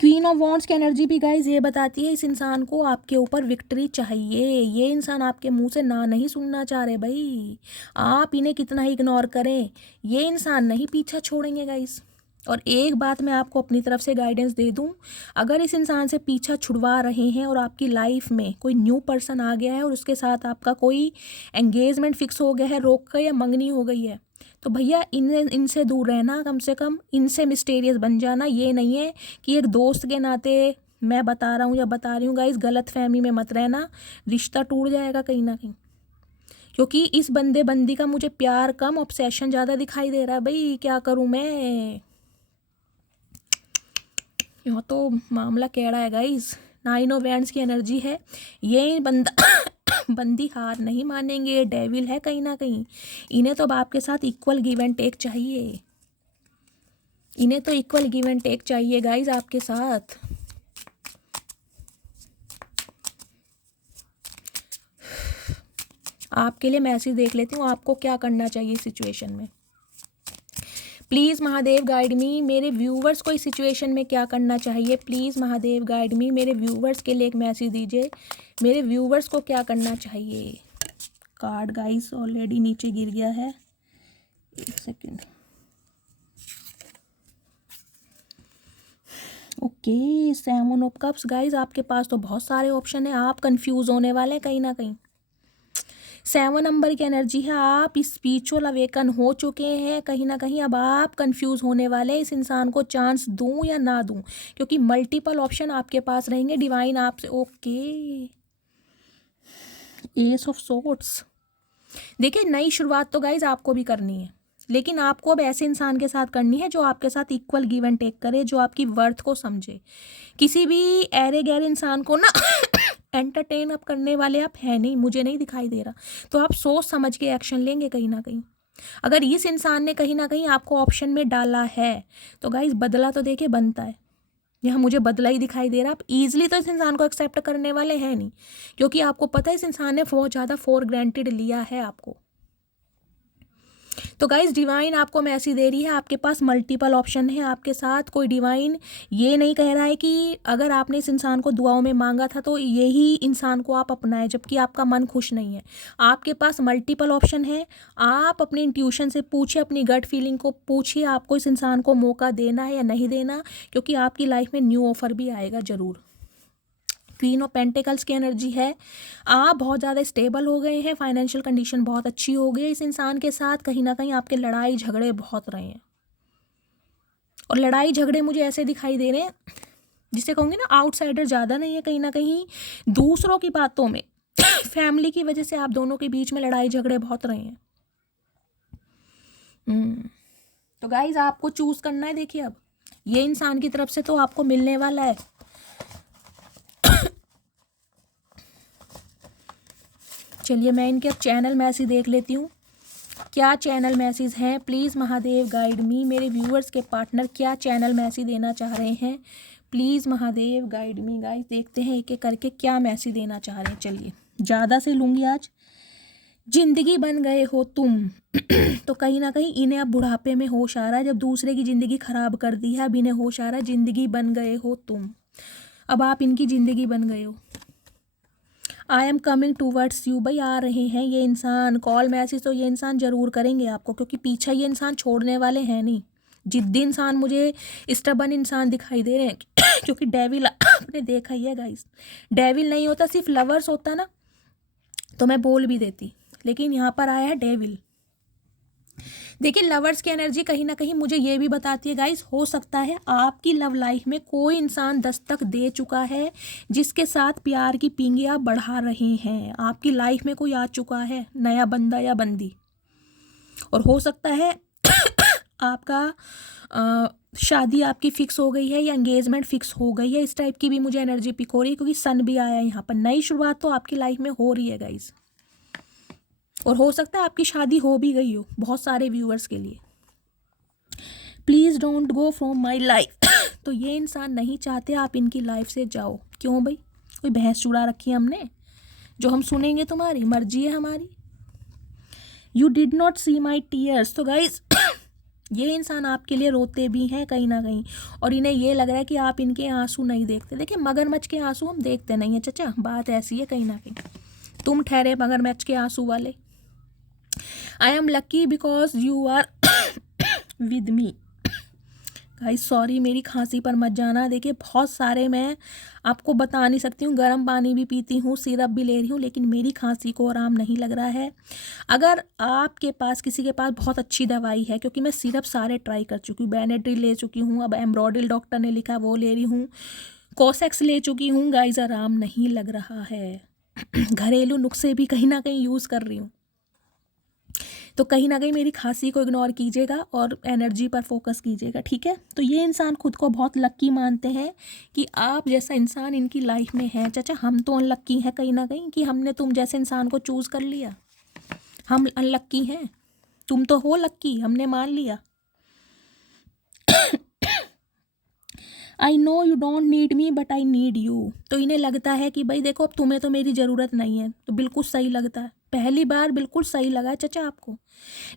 क्वीन ऑफ वॉन्ड्स की एनर्जी भी गाइज ये बताती है इस इंसान को आपके ऊपर विक्ट्री चाहिए। ये इंसान आपके मुंह से ना नहीं सुनना चाह रहे भाई। आप इन्हें कितना ही इग्नोर करें, ये इंसान नहीं पीछा छोड़ेंगे गाइज। और एक बात मैं आपको अपनी तरफ से गाइडेंस दे दूं, अगर इस इंसान से पीछा छुड़वा रहे हैं और आपकी लाइफ में कोई न्यू पर्सन आ गया है और उसके साथ आपका कोई एंगेजमेंट फिक्स हो गया है, रोक कर या मंगनी हो गई है, तो भैया इनसे दूर रहना, कम से कम इनसे मिस्टीरियस बन जाना। ये नहीं है कि एक दोस्त के नाते मैं बता रहा हूँ या बता रही हूँ गाइस, गलत फहमी में मत रहना, रिश्ता टूट जाएगा कहीं ना कहीं। क्योंकि इस बंदे बंदी का मुझे प्यार कम ऑब्सेशन ज़्यादा दिखाई दे रहा है भाई। क्या करूँ मैं, यहाँ तो मामला कैड़ा है गाइस। 9 ऑफ वैंड्स की एनर्जी है। ये बंदा बंदी हार नहीं मानेंगे, डेविल है कहीं ना कहीं। इन्हें तो आपके साथ इक्वल गिव एंड टेक चाहिए। इन्हें तो इक्वल गिव एंड टेक चाहिए गाइस आपके साथ। आपके लिए मैसेज देख लेती हूँ, आपको क्या करना चाहिए सिचुएशन में। प्लीज़ महादेव गाइड मी, मेरे व्यूवर्स को इस सिचुएशन में क्या करना चाहिए। प्लीज़ महादेव गाइड मी, मेरे व्यूवर्स के लिए एक मैसेज दीजिए। मेरे व्यूवर्स को क्या करना चाहिए। कार्ड गाइस ऑलरेडी नीचे गिर गया है, एक second. Okay, 7 of cups guys, आपके पास तो बहुत सारे ऑप्शन है। आप कंफ्यूज होने वाले हैं कहीं ना कहीं। 7 नंबर की एनर्जी है, आप स्पिरिचुअल अवेकन हो चुके हैं कहीं ना कहीं। अब आप कंफ्यूज होने वाले हैं, इस इंसान को चांस दूं या ना दूं, क्योंकि मल्टीपल ऑप्शन आपके पास रहेंगे। डिवाइन आपसे, ओके, एस ऑफ सोर्ड्स। देखिए नई शुरुआत तो गाइज आपको भी करनी है, लेकिन आपको अब ऐसे इंसान के साथ करनी है जो आपके साथ इक्वल गिव एंड टेक करे, जो आपकी वर्थ को समझे। किसी भी ऐरे गैरे इंसान को ना एंटरटेन अप करने वाले आप है नहीं, मुझे नहीं दिखाई दे रहा। तो आप सोच समझ के एक्शन लेंगे कहीं ना कहीं। अगर इस इंसान ने कहीं ना कहीं आपको ऑप्शन में डाला है तो गाइज बदला तो देखिए बनता है। यहाँ मुझे बदला ही दिखाई दे रहा। आप इजीली तो इस इंसान को एक्सेप्ट करने वाले हैं नहीं, क्योंकि आपको पता है इस इंसान ने बहुत ज़्यादा फॉर ग्रांटेड लिया है आपको। तो गाइज डिवाइन आपको मैसेज दे रही है, आपके पास मल्टीपल ऑप्शन है आपके साथ। कोई डिवाइन ये नहीं कह रहा है कि अगर आपने इस इंसान को दुआओं में मांगा था तो यही इंसान को आप अपनाएं, जबकि आपका मन खुश नहीं है। आपके पास मल्टीपल ऑप्शन है। आप अपने इंट्यूशन से पूछिए, अपनी गट फीलिंग को पूछिए, आपको इस इंसान को मौका देना है या नहीं देना, क्योंकि आपकी लाइफ में न्यू ऑफर भी आएगा ज़रूर। क्वीन ऑफ पेंटिकल्स की एनर्जी है, आप बहुत ज़्यादा स्टेबल हो गए हैं, फाइनेंशियल कंडीशन बहुत अच्छी हो गई है इस इंसान के साथ। कहीं ना कहीं आपके लड़ाई झगड़े बहुत रहे हैं, और लड़ाई झगड़े मुझे ऐसे दिखाई दे रहे हैं जिसे कहूँगी ना, आउटसाइडर ज़्यादा नहीं है, कहीं ना कहीं दूसरों की बातों में फैमिली की वजह से आप दोनों के बीच में लड़ाई झगड़े बहुत रहे हैं। तो गाइज आपको चूज करना है। देखिए अब ये इंसान की तरफ से तो आपको मिलने वाला है। चलिए मैं इनके चैनल मैसेज देख लेती हूँ, क्या चैनल मैसेज हैं। प्लीज़ महादेव गाइड मी, मेरे व्यूअर्स के पार्टनर क्या चैनल मैसेज देना चाह रहे हैं। Please Mahadev guide me. Guys देखते हैं एक एक करके क्या मैसेज देना चाह रहे हैं। चलिए ज़्यादा से लूँगी आज। जिंदगी बन गए हो तुम तो कहीं ना कहीं इन्हें अब बुढ़ापे में होश आ रहा है, जब दूसरे की ज़िंदगी ख़राब कर दी है अब इन्हें होश आ रहा है। जिंदगी बन गए हो तुम, अब आप इनकी ज़िंदगी बन गए हो। I am coming towards you, भाई आ रहे हैं ये इंसान। कॉल मैसेज तो ये इंसान ज़रूर करेंगे आपको, क्योंकि पीछा ये इंसान छोड़ने वाले हैं नहीं। जिद्दी इंसान मुझे स्टबन इंसान दिखाई दे रहे हैं क्योंकि डेविल आपने देखा ही है गाइस, डेविल नहीं होता सिर्फ लवर्स होता ना तो मैं बोल भी देती, लेकिन यहाँ पर आया है डेविल। देखिए लवर्स की एनर्जी कहीं ना कहीं मुझे ये भी बताती है गाइस, हो सकता है आपकी लव लाइफ में कोई इंसान दस्तक दे चुका है जिसके साथ प्यार की पींगे आप बढ़ा रहे हैं। आपकी लाइफ में कोई आ चुका है नया बंदा या बंदी, और हो सकता है आपका शादी आपकी फिक्स हो गई है या एंगेजमेंट फिक्स हो गई है। इस टाइप की भी मुझे एनर्जी पिक हो रही है क्योंकि सन भी आया है यहाँ पर। नई शुरुआत तो आपकी लाइफ में हो रही है गाइस, और हो सकता है आपकी शादी हो भी गई हो बहुत सारे व्यूअर्स के लिए। Please don't go from my life तो ये इंसान नहीं चाहते आप इनकी लाइफ से जाओ। क्यों भाई, कोई भैंस चुरा रखी है हमने जो हम सुनेंगे? तुम्हारी मर्जी है हमारी। You did not see my tears, तो गाइज ये इंसान आपके लिए रोते भी हैं कहीं ना कहीं, और इन्हें ये लग रहा है कि आप इनके आंसू नहीं देखते। देखिए मगरमच्छ के आंसू हम देखते नहीं हैं चचा, बात ऐसी है कहीं ना कहीं। तुम ठहरे मगरमच्छ के आंसू वाले। I am lucky because you are with me. Guys sorry मेरी खांसी पर मत जाना। देखिए बहुत सारे मैं आपको बता नहीं सकती हूँ, गर्म पानी भी पीती हूँ, सिरप भी ले रही हूँ, लेकिन मेरी खांसी को आराम नहीं लग रहा है। अगर आपके पास किसी के पास बहुत अच्छी दवाई है, क्योंकि मैं सिरप सारे ट्राई कर चुकी हूँ, बेनेड्रिल ले चुकी हूँ, अब एम्ब्रोडिल डॉक्टर ने लिखा वो ले रही हूँ, कोसेक्स ले चुकी हूँ, गाइस आराम नहीं लग रहा है। घरेलू नुस्खे भी कहीं ना कहीं यूज़ कर रही हूँ। तो कहीं ना कहीं मेरी खांसी को इग्नोर कीजिएगा और एनर्जी पर फोकस कीजिएगा, ठीक है। तो ये इंसान खुद को बहुत लक्की मानते हैं कि आप जैसा इंसान इनकी लाइफ में है। चाचा हम तो अनलक्की हैं कहीं ना कहीं कि हमने तुम जैसे इंसान को चूज़ कर लिया। हम अनलक्की हैं, तुम तो हो लक्की, हमने मान लिया। आई know you don't need me but I need you. तो इन्हें लगता है कि भाई देखो अब तुम्हें तो मेरी ज़रूरत नहीं है। तो बिल्कुल सही लगता है, पहली बार बिल्कुल सही लगा है चचा आपको,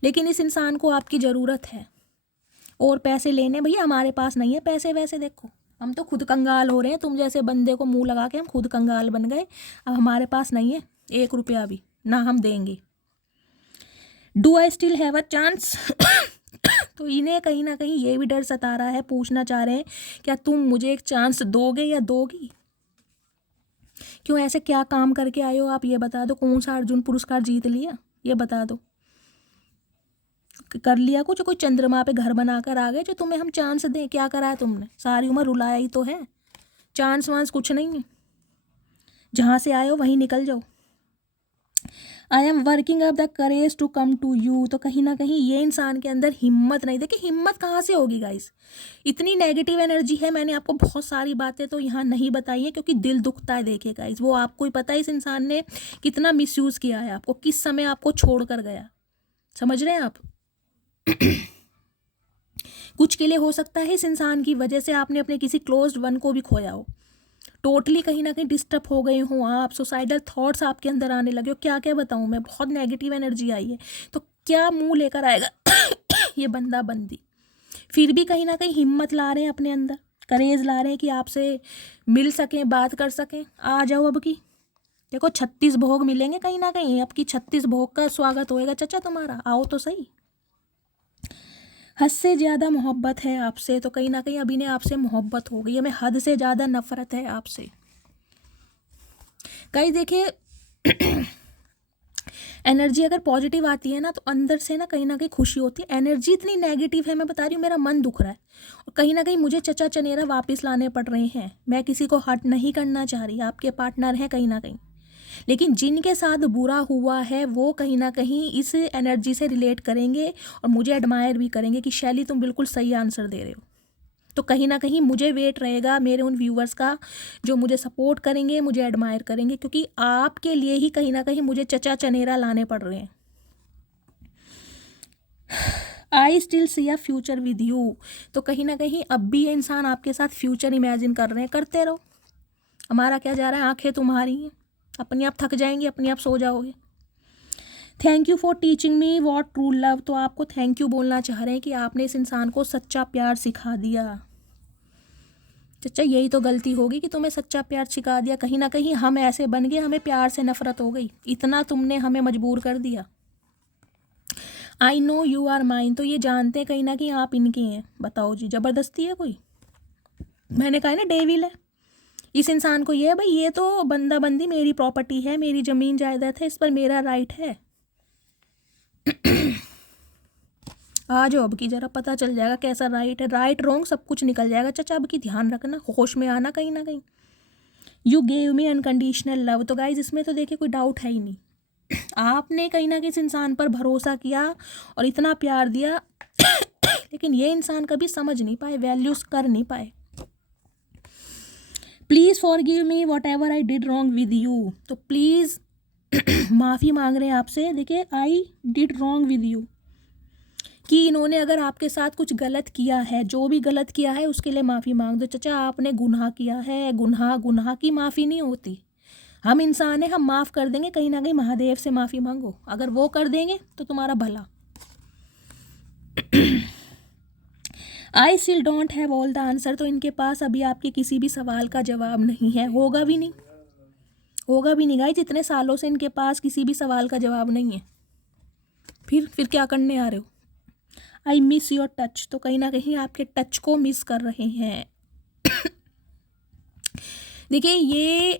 लेकिन इस इंसान को आपकी ज़रूरत है। और पैसे लेने भैया हमारे पास नहीं है पैसे वैसे, देखो हम तो खुद कंगाल हो रहे हैं। तुम जैसे बंदे को मुंह लगा के हम खुद कंगाल बन गए। अब हमारे पास नहीं है 1 रुपया भी, ना हम देंगे। Do I still have a chance. तो इन्हें कहीं ना कहीं ये भी डर सता रहा है, पूछना चाह रहे हैं क्या तुम मुझे एक चांस दोगे या दोगी? क्यों, ऐसे क्या काम करके आए हो आप ये बता दो। कौन सा अर्जुन पुरस्कार जीत लिया ये बता दो। कर लिया कुछ, कोई चंद्रमा पे घर बनाकर आ गए जो तुम्हें हम चांस दें? क्या करा है तुमने? सारी उम्र रुलाया ही तो है। चांस वांस कुछ नहीं है, जहाँ से आए हो वहीं निकल जाओ। I am working up the courage to come to you. तो कहीं ना कहीं ये इंसान के अंदर हिम्मत नहीं। देखिए हिम्मत कहाँ से होगी गाइस, इतनी नेगेटिव एनर्जी है। मैंने आपको बहुत सारी बातें तो यहाँ नहीं बताई हैं क्योंकि दिल दुखता है। देखिए गाइस वो आपको ही पता है इस इंसान ने कितना मिसयूज़ किया है आपको, किस समय आपको छोड़ कर गया। समझ रहे हैं आप? कुछ के लिए हो सकता है इस इंसान की वजह से आपने अपने किसी क्लोज्ड वन को भी खोया हो। टोटली कहीं ना कहीं डिस्टर्ब हो गए हो आप, सुसाइडल थॉट्स आपके अंदर आने लगे हो। क्या क्या बताऊं मैं, बहुत नेगेटिव एनर्जी आई है। तो क्या मुंह लेकर आएगा ये बंदा बंदी? फिर भी कहीं ना कहीं हिम्मत ला रहे हैं अपने अंदर, करेज ला रहे हैं कि आपसे मिल सकें, बात कर सकें। आ जाओ अब की, देखो 36 भोग मिलेंगे कहीं ना कहीं। अब की 36 भोग का स्वागत होएगा चचा तुम्हारा, आओ तो सही। हद से ज़्यादा मोहब्बत है आपसे, तो कहीं ना कहीं अभी ने आपसे मोहब्बत हो गई है। हमें हद से ज़्यादा नफरत है आपसे। कहीं देखिए एनर्जी अगर पॉजिटिव आती है ना तो अंदर से ना कहीं खुशी होती है। एनर्जी इतनी नेगेटिव है, मैं बता रही हूँ, मेरा मन दुख रहा है और कहीं ना कहीं मुझे चचा चनेरा वापस लाने पड़ रहे हैं। मैं किसी को हर्ट नहीं करना चाह रही, आपके पार्टनर हैं कहीं ना कहीं, लेकिन जिनके साथ बुरा हुआ है वो कहीं ना कहीं इस एनर्जी से रिलेट करेंगे और मुझे एडमायर भी करेंगे कि शैली तुम बिल्कुल सही आंसर दे रहे हो। तो कहीं ना कहीं मुझे वेट रहेगा मेरे उन व्यूवर्स का जो मुझे सपोर्ट करेंगे, मुझे एडमायर करेंगे, क्योंकि आपके लिए ही कहीं ना कहीं मुझे चचा चनेरा लाने पड़ रहे हैं। I still see a future with you. तो कहीं ना कहीं अब भी ये इंसान आपके साथ फ्यूचर इमेजिन कर रहे हैं। करते रहो, हमारा क्या जा रहा है, आंखें तुम्हारी हैं, अपने आप थक जाएंगी, अपने आप सो जाओगे। Thank you for teaching me what true love. तो आपको थैंक यू बोलना चाह रहे हैं कि आपने इस इंसान को सच्चा प्यार सिखा दिया। चचा यही तो गलती होगी कि तुम्हें सच्चा प्यार सिखा दिया। कहीं ना कहीं हम ऐसे बन गए, हमें प्यार से नफरत हो गई, इतना तुमने हमें मजबूर कर दिया। I know you are mine, तो ये जानते हैं कहीं ना कहीं आप इनके हैं। बताओ जी, ज़बरदस्ती है कोई? मैंने कहा है ना डेविल है इस इंसान को। ये है भाई, ये तो बंदा बंदी मेरी प्रॉपर्टी है, मेरी ज़मीन जायदाद है, इस पर मेरा राइट है। आ जाओ अब की, जरा पता चल जाएगा कैसा राइट है। राइट रॉन्ग सब कुछ निकल जाएगा चाचा, अब की ध्यान रखना, होश में आना कहीं ना कहीं। You gave me unconditional love, तो गाइज इसमें तो देखिए कोई डाउट है ही नहीं। आपने कहीं ना कहीं इस इंसान पर भरोसा किया और इतना प्यार दिया लेकिन ये इंसान कभी समझ नहीं पाए, वैल्यूज कर नहीं पाए। Please forgive me what ever I did wrong with you, तो प्लीज़ माफ़ी मांग रहे हैं आपसे। देखिए, I did wrong with you, कि इन्होंने अगर आपके साथ कुछ गलत किया है, जो भी गलत किया है उसके लिए माफ़ी मांग दो। चाचा आपने गुनाह किया है, गुनाह की माफ़ी नहीं होती। हम इंसान हैं, हम माफ़ कर देंगे, कहीं ना कहीं महादेव से माफ़ी मांगो, अगर वो कर देंगे तो तुम्हारा भला। I still don't have all the answer, तो इनके पास अभी आपके किसी भी सवाल का जवाब नहीं है, होगा भी नहीं, होगा भी नहीं गाइस। इतने सालों से इनके पास किसी भी सवाल का जवाब नहीं है, फिर क्या करने आ रहे हो? आई मिस योर टच, तो कहीं ना कहीं आपके टच को मिस कर रहे हैं। देखिए, ये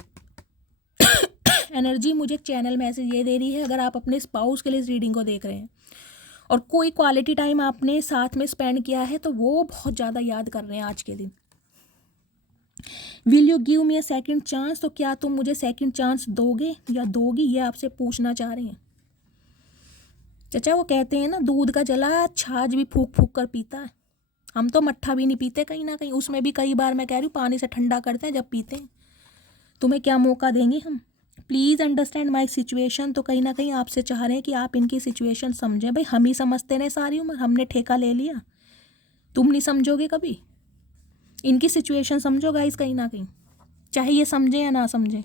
एनर्जी मुझे चैनल मैसेज ये दे रही है, अगर आप अपने स्पाउस के लिए इस रीडिंग को देख रहे हैं और कोई क्वालिटी टाइम आपने साथ में स्पेंड किया है, तो वो बहुत ज़्यादा याद कर रहे हैं आज के दिन। Will you give me a second chance, तो क्या तुम मुझे सेकंड चांस दोगे या दोगी, ये आपसे पूछना चाह रहे हैं। चाचा वो कहते हैं ना, दूध का जला छाछ भी फूक फूक कर पीता है। हम तो मट्ठा भी नहीं पीते कहीं ना कहीं, उसमें भी कई बार मैं कह रही हूँ पानी से ठंडा करते हैं जब पीते हैं। तुम्हें क्या मौका देंगे हम? प्लीज़ अंडरस्टैंड माई सिचुएशन, तो कहीं ना कहीं आपसे चाह रहे हैं कि आप इनकी सिचुएशन समझें। भाई हम ही समझते रहे सारी उम्र, हमने ठेका ले लिया, तुम नहीं समझोगे कभी। इनकी सिचुएशन समझो गाइस कहीं ना कहीं, चाहे ये समझें या ना समझें।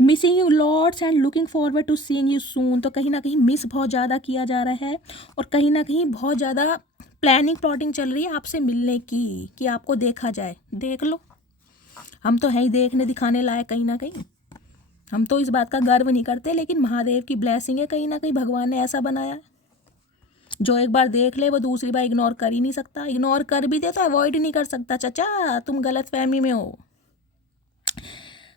Missing you lots and looking forward to seeing you soon, तो कहीं ना कहीं मिस बहुत ज़्यादा किया जा रहा है और कहीं ना कहीं बहुत ज़्यादा प्लानिंग प्लॉटिंग चल रही है आपसे मिलने की, कि आपको देखा जाए। देख लो, हम तो हैं ही देखने दिखाने लायक कहीं ना कहीं। हम तो इस बात का गर्व नहीं करते, लेकिन महादेव की ब्लेसिंग है, कहीं ना कहीं भगवान ने ऐसा बनाया है। जो एक बार देख ले वो दूसरी बार इग्नोर कर ही नहीं सकता, इग्नोर कर भी दे तो अवॉइड नहीं कर सकता। चाचा तुम गलत फहमी में हो।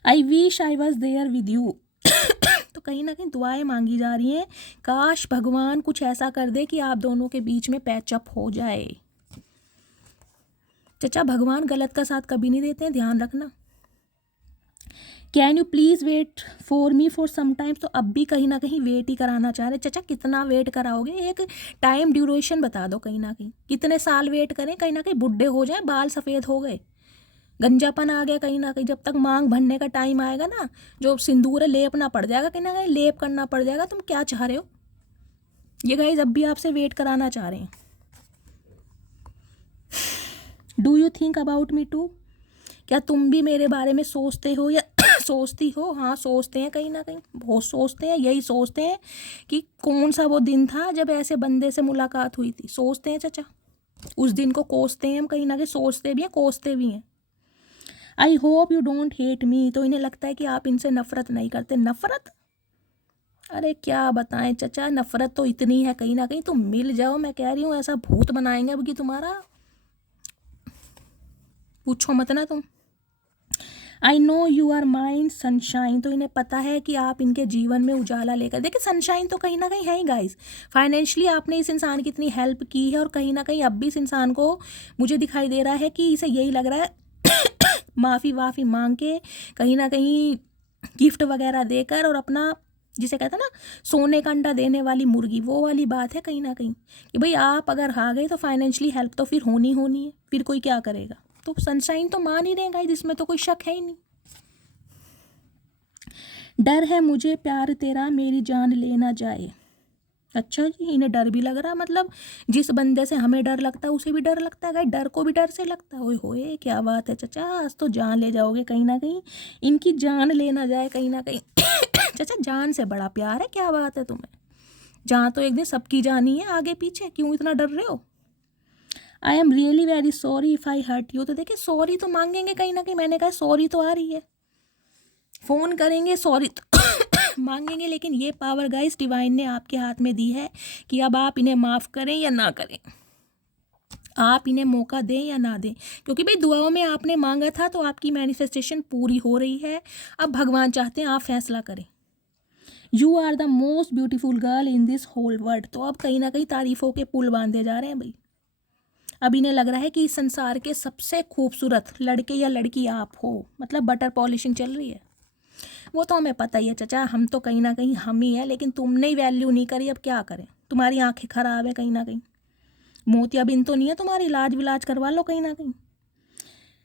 I wish I was there with you, तो कहीं ना कहीं दुआएं मांगी जा रही हैं, काश भगवान कुछ ऐसा कर दे कि आप दोनों के बीच में पैचअप हो जाए। चाचा भगवान गलत का साथ कभी नहीं देते हैं, ध्यान रखना। Can you please wait for me for some time, तो अब भी कहीं ना कहीं वेट ही कराना चाह रहे। चाचा कितना वेट कराओगे, एक टाइम ड्यूरेशन बता दो कहीं ना कहीं, कितने साल वेट करें, कहीं ना कहीं बुढ़े हो जाए, बाल सफ़ेद हो गए, गंजापन आ गया कहीं ना कहीं, जब तक मांग भरने का टाइम आएगा ना, जो सिंदूर है लेपना पड़ जाएगा, कहीं ना कहीं लेप करना पड़ जाएगा। तुम क्या चाह रहे हो? ये गाइस अब भी आपसे वेट कराना चाह रहे हैं। Do you think about me too, क्या तुम भी मेरे बारे में सोचते हो या सोचती हो? हाँ सोचते हैं, कहीं ना कहीं बहुत सोचते हैं, यही सोचते हैं कि कौन सा वो दिन था जब ऐसे बंदे से मुलाकात हुई थी। सोचते हैं चाचा, उस दिन को कोसते हैं हम, कहीं ना कहीं सोचते भी हैं, कोसते भी हैं। I hope you don't hate me, तो इन्हें लगता है कि आप इनसे नफरत नहीं करते। नफरत? अरे क्या बताएं चाचा, नफरत तो इतनी है, कहीं ना कहीं तुम मिल जाओ, मैं कह रही हूँ ऐसा भूत बनाएंगे अब कि तुम्हारा पूछो मत ना तुम। I know you are mine sunshine, तो इन्हें पता है कि आप इनके जीवन में उजाला लेकर। देखिए सनशाइन तो कहीं ना कहीं है ही गाइस, फाइनेंशियली आपने इस इंसान की इतनी हेल्प की है और कहीं ना कहीं अब भी इस इंसान को मुझे दिखाई दे रहा है कि इसे यही लग रहा है माफ़ी वाफ़ी मांग के, कहीं ना कहीं गिफ्ट वगैरह देकर, और अपना जिसे कहते हैं ना सोने का अंडा देने वाली मुर्गी, वो वाली बात है कहीं ना कहीं, कि भाई आप अगर आ गए तो फाइनेंशियली हेल्प तो फिर होनी होनी है, फिर कोई क्या करेगा। तो सनशाइन तो मान ही रहेगा, इसमें तो कोई शक है ही नहीं। डर है मुझे प्यार तेरा मेरी जान लेना जाए, अच्छा जी इन्हें डर भी लग रहा, मतलब जिस बंदे से हमें डर लगता है उसे भी डर लगता है, डर को भी डर से लगता है। ओए होए क्या बात है चाचा, आज तो जान ले जाओगे कहीं ना कहीं, इनकी जान लेना जाए कहीं ना कहीं। चाचा जान से बड़ा प्यार है, क्या बात है तुम्हें? जहाँ तो एक दिन सबकी जानी है आगे पीछे, क्यों इतना डर रहे हो? I am really very sorry if I hurt you, तो देखिए सॉरी तो मांगेंगे कहीं ना कहीं, मैंने कहा सॉरी तो आ रही है, फ़ोन करेंगे सॉरी तो मांगेंगे, लेकिन ये पावर गाइस डिवाइन ने आपके हाथ में दी है कि अब आप इन्हें माफ़ करें या ना करें, आप इन्हें मौका दें या ना दें, क्योंकि भाई दुआओं में आपने मांगा था तो आपकी मैनिफेस्टेशन पूरी हो रही है। अब भगवान चाहते हैं आप फैसला करें। You are the most beautiful girl in this whole world. तो अब कहीं ना कहीं तारीफ़ों के पुल बांधे जा रहे हैं भाई। अब इन्हें लग रहा है कि इस संसार के सबसे खूबसूरत लड़के या लड़की आप हो, मतलब बटर पॉलिशिंग चल रही है। वो तो हमें पता ही है चाचा, हम तो कहीं ना कहीं हम ही हैं, लेकिन तुमने ही वैल्यू नहीं करी। अब क्या करें, तुम्हारी आंखें खराब है कहीं ना कहीं, मोतियाबिंद तो नहीं है तुम्हारी, इलाज विलाज करवा लो कहीं ना कहीं।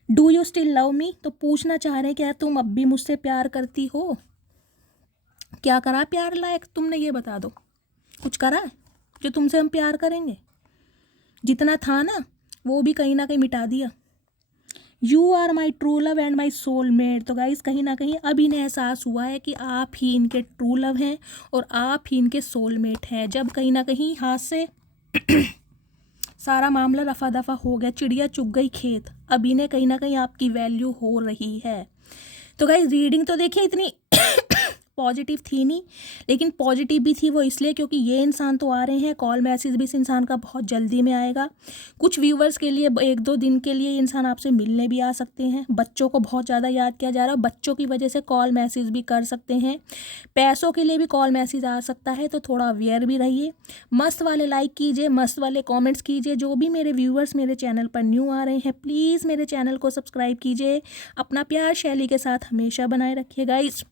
Do you still love me, तो पूछना चाह रहे हैं क्या तुम अब भी मुझसे प्यार करती हो? क्या करा प्यार लायक तुमने, ये बता दो, कुछ करा है जो तुमसे हम प्यार करेंगे? जितना था ना वो भी कहीं ना कहीं मिटा दिया। You are my true love and my soulmate. तो गाइस कहीं ना कहीं अब इन्हें एहसास हुआ है कि आप ही इनके ट्रू लव हैं और आप ही इनके सोलमेट हैं। जब कहीं ना कहीं हाथ से सारा मामला रफा दफा हो गया, चिड़िया चुग गई खेत, अब इन्हें कहीं ना कहीं आपकी वैल्यू हो रही है। तो गाइस रीडिंग तो देखिए इतनी पॉजिटिव थी नहीं, लेकिन पॉजिटिव भी थी वो इसलिए क्योंकि ये इंसान तो आ रहे हैं, कॉल मैसेज भी इस इंसान का बहुत जल्दी में आएगा। कुछ व्यूवर्स के लिए 1-2 दिन के लिए इंसान आपसे मिलने भी आ सकते हैं। बच्चों को बहुत ज़्यादा याद किया जा रहा है, बच्चों की वजह से कॉल मैसेज भी कर सकते हैं। पैसों के लिए भी कॉल मैसेज आ सकता है, तो थोड़ा अवेयर भी रहिए। मस्त वाले लाइक कीजिए, मस्त वाले कॉमेंट्स कीजिए। जो भी मेरे व्यूवर्स मेरे चैनल पर न्यू आ रहे हैं, प्लीज़ मेरे चैनल को सब्सक्राइब कीजिए। अपना प्यार शैली के साथ हमेशा बनाए रखिए गाइस।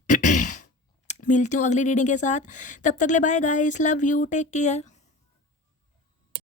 मिलती हूँ अगली रीडिंग के साथ, तब तक ले bye guys, love you, take care.